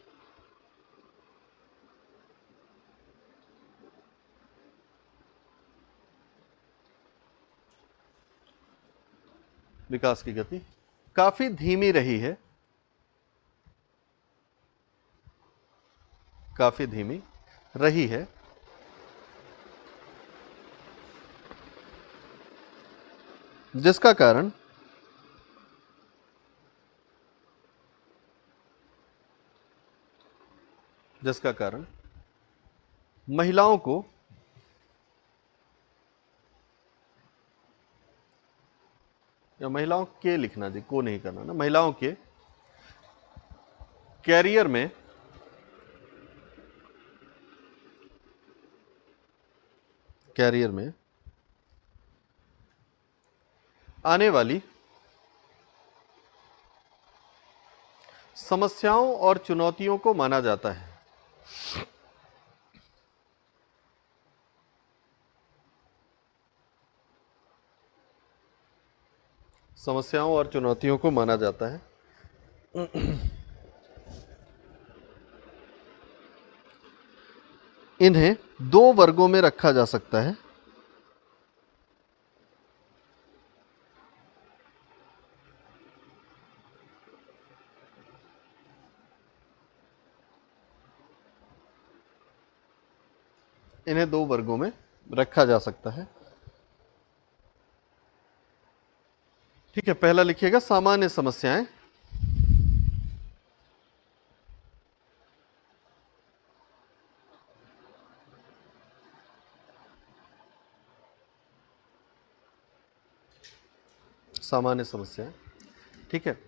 विकास की गति काफी धीमी रही है, काफी धीमी रही है, जिसका कारण जिसका कारण महिलाओं को या महिलाओं के लिखना जी, को नहीं करना ना, महिलाओं के कैरियर में आने वाली समस्याओं और चुनौतियों को माना जाता है। समस्याओं और चुनौतियों को माना जाता है। इन्हें दो वर्गों में रखा जा सकता है। इन्हें दो वर्गों में रखा जा सकता है। ठीक है, पहला लिखिएगा सामान्य समस्याएं। सामान्य समस्याएं, ठीक है,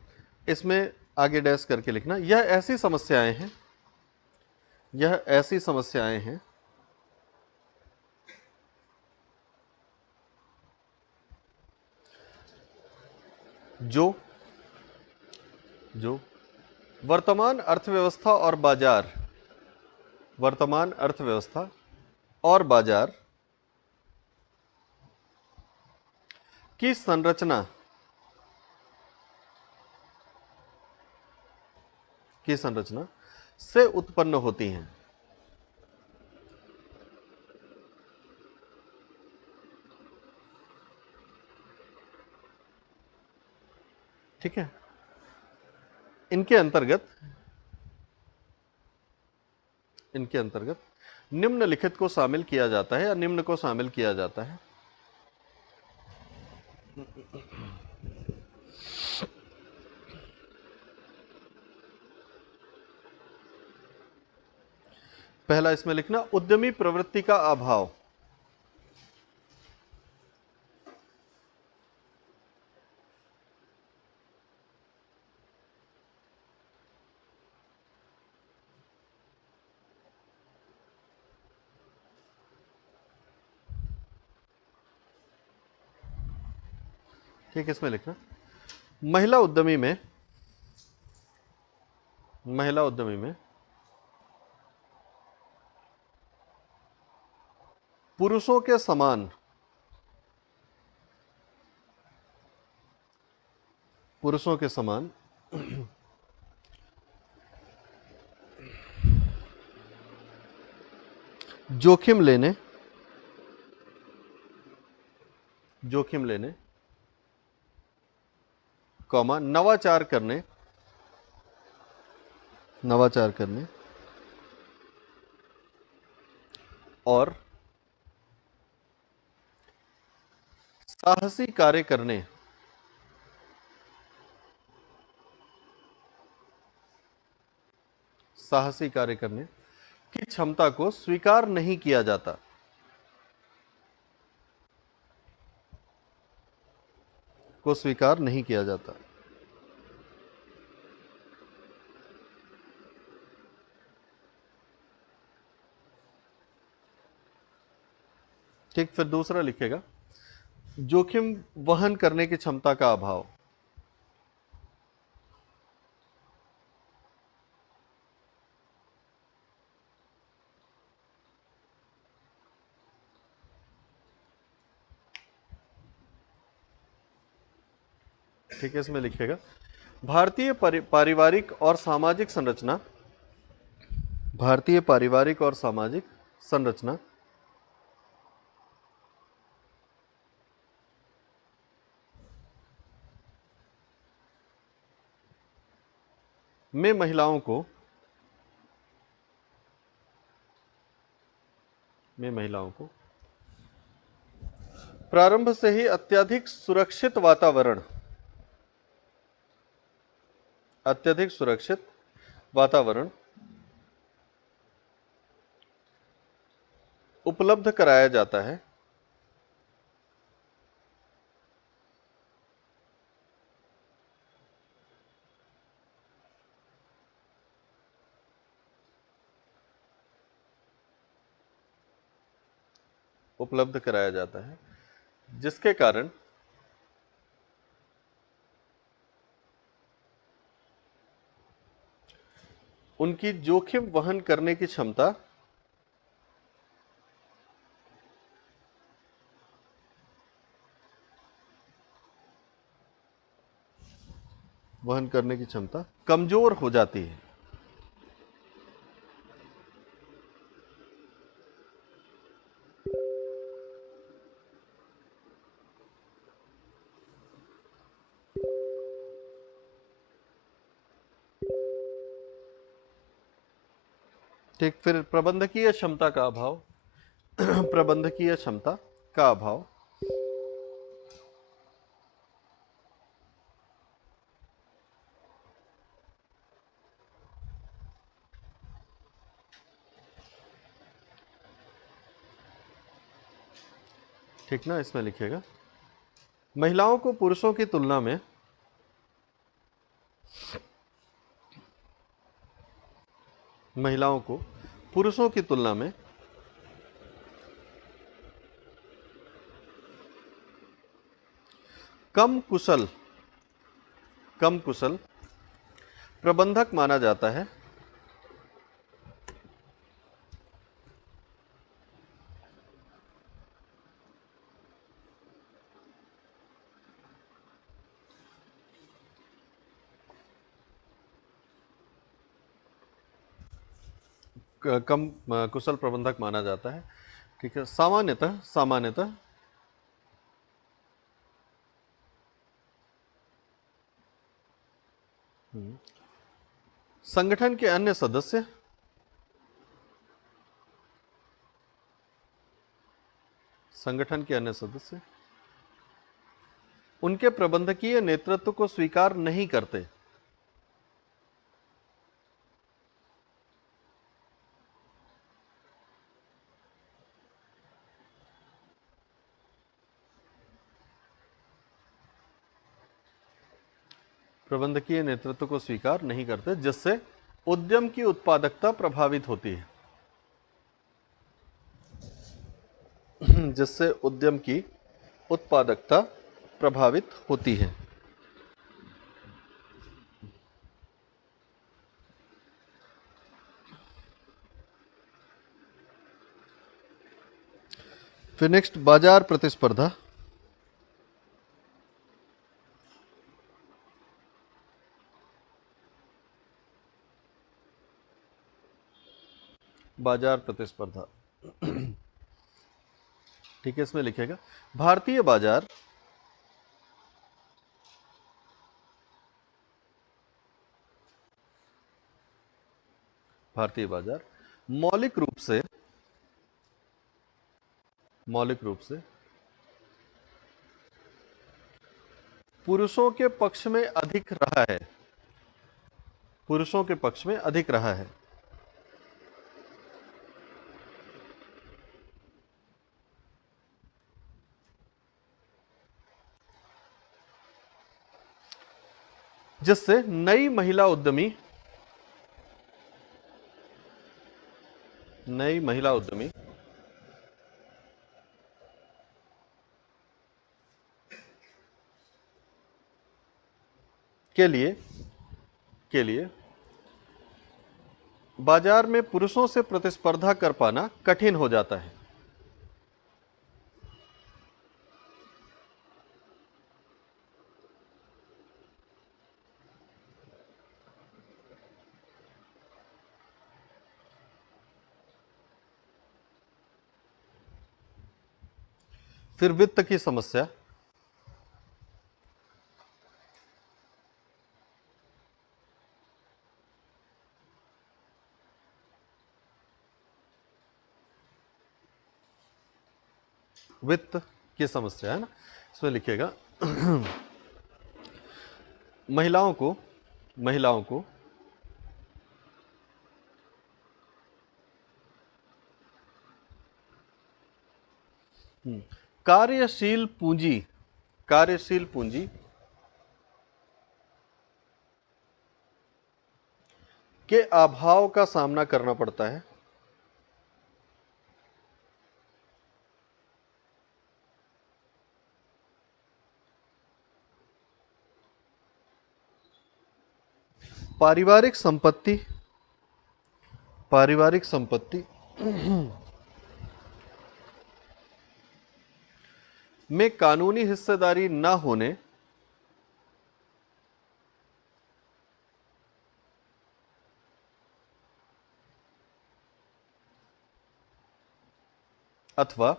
इसमें आगे डैश करके लिखना, यह ऐसी समस्याएं हैं, यह ऐसी समस्याएं हैं जो जो वर्तमान अर्थव्यवस्था और बाजार, वर्तमान अर्थव्यवस्था और बाजार की संरचना से उत्पन्न होती हैं। ठीक है, इनके अंतर्गत निम्नलिखित को शामिल किया जाता है या निम्न को शामिल किया जाता है। पहला इसमें लिखना उद्यमी प्रवृत्ति का अभाव। ठीक, इसमें लिखना महिला उद्यमी में पुरुषों के समान जोखिम लेने कॉमा नवाचार करने और साहसी कार्य करने की क्षमता को स्वीकार नहीं किया जाता। ठीक, फिर दूसरा लिखेगा जोखिम वहन करने की क्षमता का अभाव। ठीक है, इसमें लिखेगा भारतीय पारिवारिक और सामाजिक संरचना में महिलाओं को प्रारंभ से ही अत्यधिक सुरक्षित वातावरण उपलब्ध कराया जाता है उपलब्ध कराया जाता है जिसके कारण उनकी जोखिम वहन करने की क्षमता कमजोर हो जाती है। ठीक, फिर प्रबंधकीय क्षमता का अभाव प्रबंधकीय क्षमता का अभाव ठीक ना, इसमें लिखिएगा महिलाओं को पुरुषों की तुलना में महिलाओं को पुरुषों की तुलना में कम कुशल प्रबंधक माना जाता है कम कुशल प्रबंधक माना जाता है। ठीक है, सामान्यतः सामान्यतः संगठन के अन्य सदस्य उनके प्रबंधकीय नेतृत्व को स्वीकार नहीं करते। प्रबंधकीय नेतृत्व को स्वीकार नहीं करते जिससे उद्यम की उत्पादकता प्रभावित होती है जिससे उद्यम की उत्पादकता प्रभावित होती है। फिर नेक्स्ट बाजार प्रतिस्पर्धा। बाजार प्रतिस्पर्धा ठीक है, इसमें लिखेगा भारतीय बाजार मौलिक रूप से पुरुषों के पक्ष में अधिक रहा है जिससे नई महिला उद्यमी के लिए बाजार में पुरुषों से प्रतिस्पर्धा कर पाना कठिन हो जाता है। फिर वित्त की समस्या। वित्त की समस्या है ना, इसमें लिखिएगा महिलाओं को कार्यशील पूंजी, कार्यशील पूंजी के अभाव का सामना करना पड़ता है पारिवारिक संपत्ति, पारिवारिक संपत्ति में कानूनी हिस्सेदारी न होने अथवा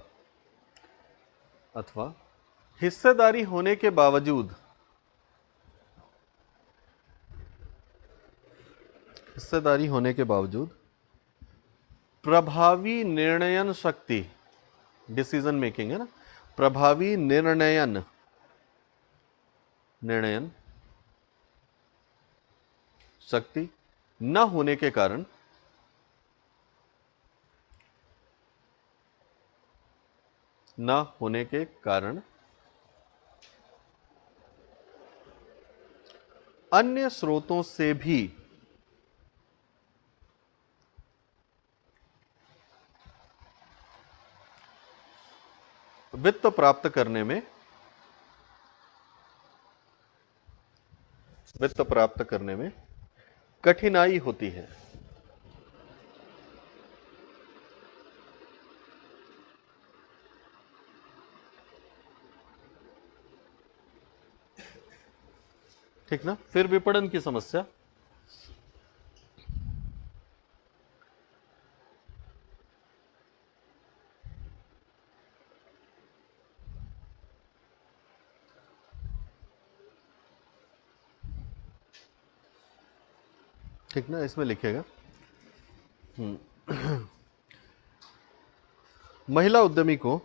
अथवा हिस्सेदारी होने के बावजूद, हिस्सेदारी होने के बावजूद प्रभावी निर्णयन शक्ति, डिसीजन मेकिंग है ना, प्रभावी निर्णयन शक्ति न होने के कारण अन्य स्रोतों से भी वित्त प्राप्त करने में कठिनाई होती है। ठीक ना। फिर विपणन की समस्या, ठीक ना, इसमें लिखेगा महिला उद्यमी को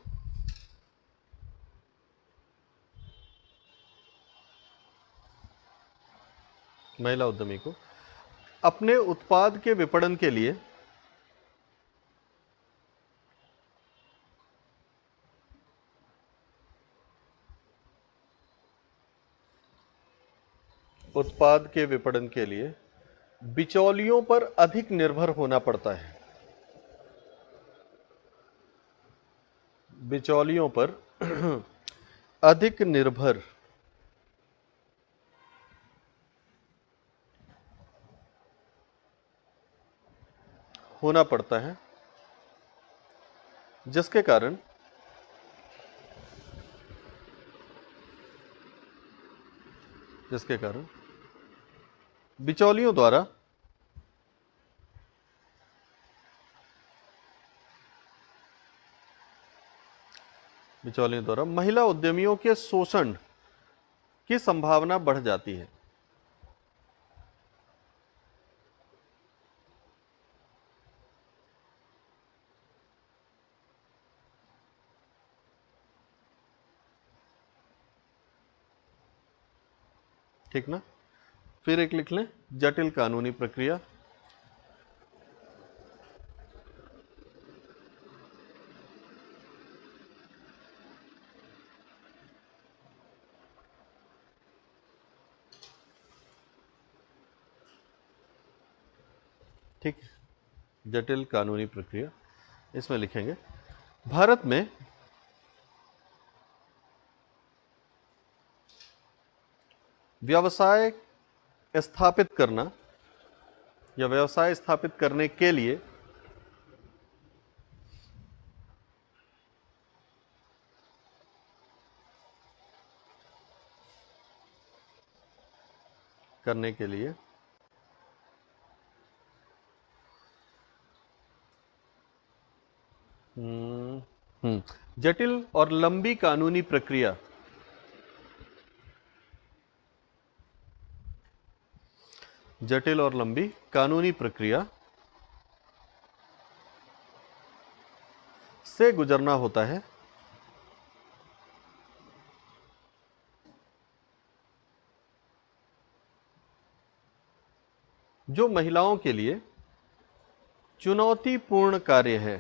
अपने उत्पाद के विपणन के लिए बिचौलियों पर अधिक निर्भर होना पड़ता है, बिचौलियों पर अधिक निर्भर होना पड़ता है, जिसके कारण बिचौलियों द्वारा महिला उद्यमियों के शोषण की संभावना बढ़ जाती है। ठीक ना। फिर एक लिख लें, जटिल कानूनी प्रक्रिया, ठीक, जटिल कानूनी प्रक्रिया। इसमें लिखेंगे भारत में व्यवसाय स्थापित करना या व्यवसाय स्थापित करने के लिए जटिल और लंबी कानूनी प्रक्रिया, जटिल और लंबी कानूनी प्रक्रिया से गुजरना होता है, जो महिलाओं के लिए चुनौतीपूर्ण कार्य है।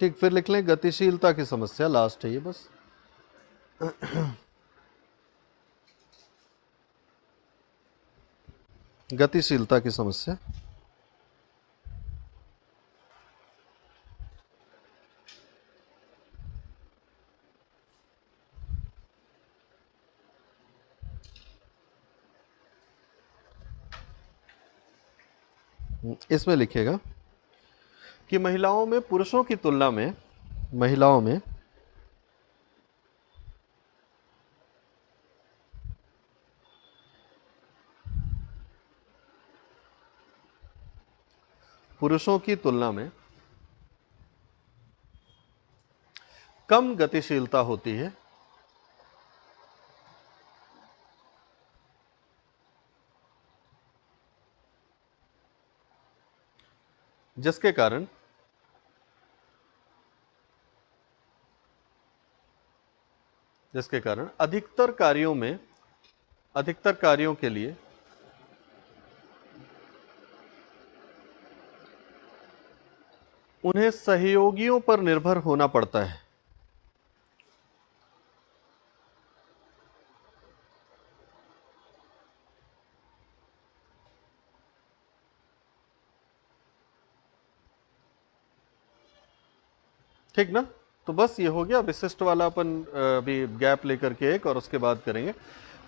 ठीक, फिर लिख लें गतिशीलता की समस्या, लास्ट है ये बस। गतिशीलता की समस्या। इसमें लिखेगा कि महिलाओं में पुरुषों की तुलना में, महिलाओं में पुरुषों की तुलना में कम गतिशीलता होती है, जिसके कारण अधिकतर कार्यों के लिए उन्हें सहयोगियों पर निर्भर होना पड़ता है। ठीक ना? तो बस ये हो गया विशिष्ट वाला, अपन अभी गैप लेकर के एक और उसके बाद करेंगे।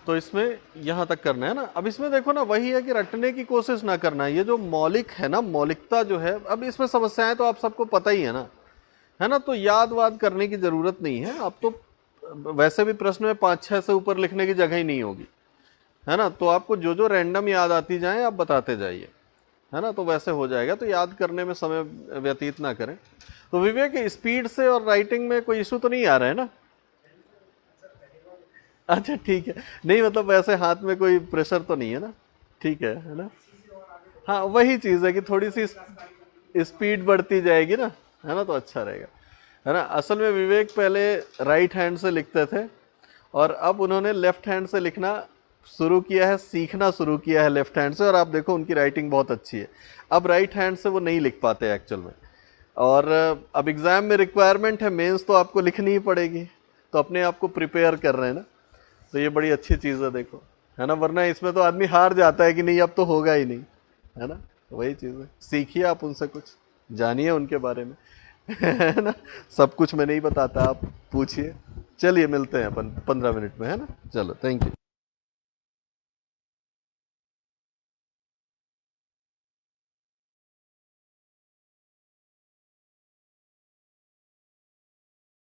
तो इसमें यहां तक करना है ना। अब इसमें देखो ना, वही है कि रटने की कोशिश ना करना। ये जो मौलिक है ना, मौलिकता जो है, अब इसमें समस्याएं तो आप सबको पता ही है ना। तो याद वाद करने की जरूरत नहीं है। अब तो वैसे भी प्रश्न में 5-6 से ऊपर लिखने की जगह ही नहीं होगी, है ना। तो आपको जो जो रैंडम याद आती जाए आप बताते जाइए, है ना। तो वैसे हो जाएगा, तो याद करने में समय व्यतीत ना करें। तो विवेक, स्पीड से और राइटिंग में कोई इशू तो नहीं आ रहा है ना? अच्छा ठीक है, नहीं मतलब वैसे हाथ में कोई प्रेशर तो नहीं है ना? ठीक है ना। हाँ वही चीज है कि थोड़ी सी स्पीड बढ़ती जाएगी ना, है ना, तो अच्छा रहेगा, है ना। असल में विवेक पहले राइट हैंड से लिखते थे और अब उन्होंने लेफ्ट हैंड से लिखना शुरू किया है, सीखना शुरू किया है लेफ्ट हैंड से, और आप देखो उनकी राइटिंग बहुत अच्छी है। अब राइट हैंड से वो नहीं लिख पाते एक्चुअल में। और अब एग्जाम में रिक्वायरमेंट है, मेंस तो आपको लिखनी ही पड़ेगी, तो अपने आप को प्रिपेयर कर रहे हैं ना। तो ये बड़ी अच्छी चीज़ है देखो, है ना। वरना इसमें तो आदमी हार जाता है कि नहीं अब तो होगा ही नहीं, है ना। वही चीज़ है, सीखिए आप उनसे कुछ, जानिए उनके बारे में। है ना। सब कुछ मैं नहीं बताता, आप पूछिए। चलिए मिलते हैं अपन 15 मिनट में, है ना। चलो, थैंक यू।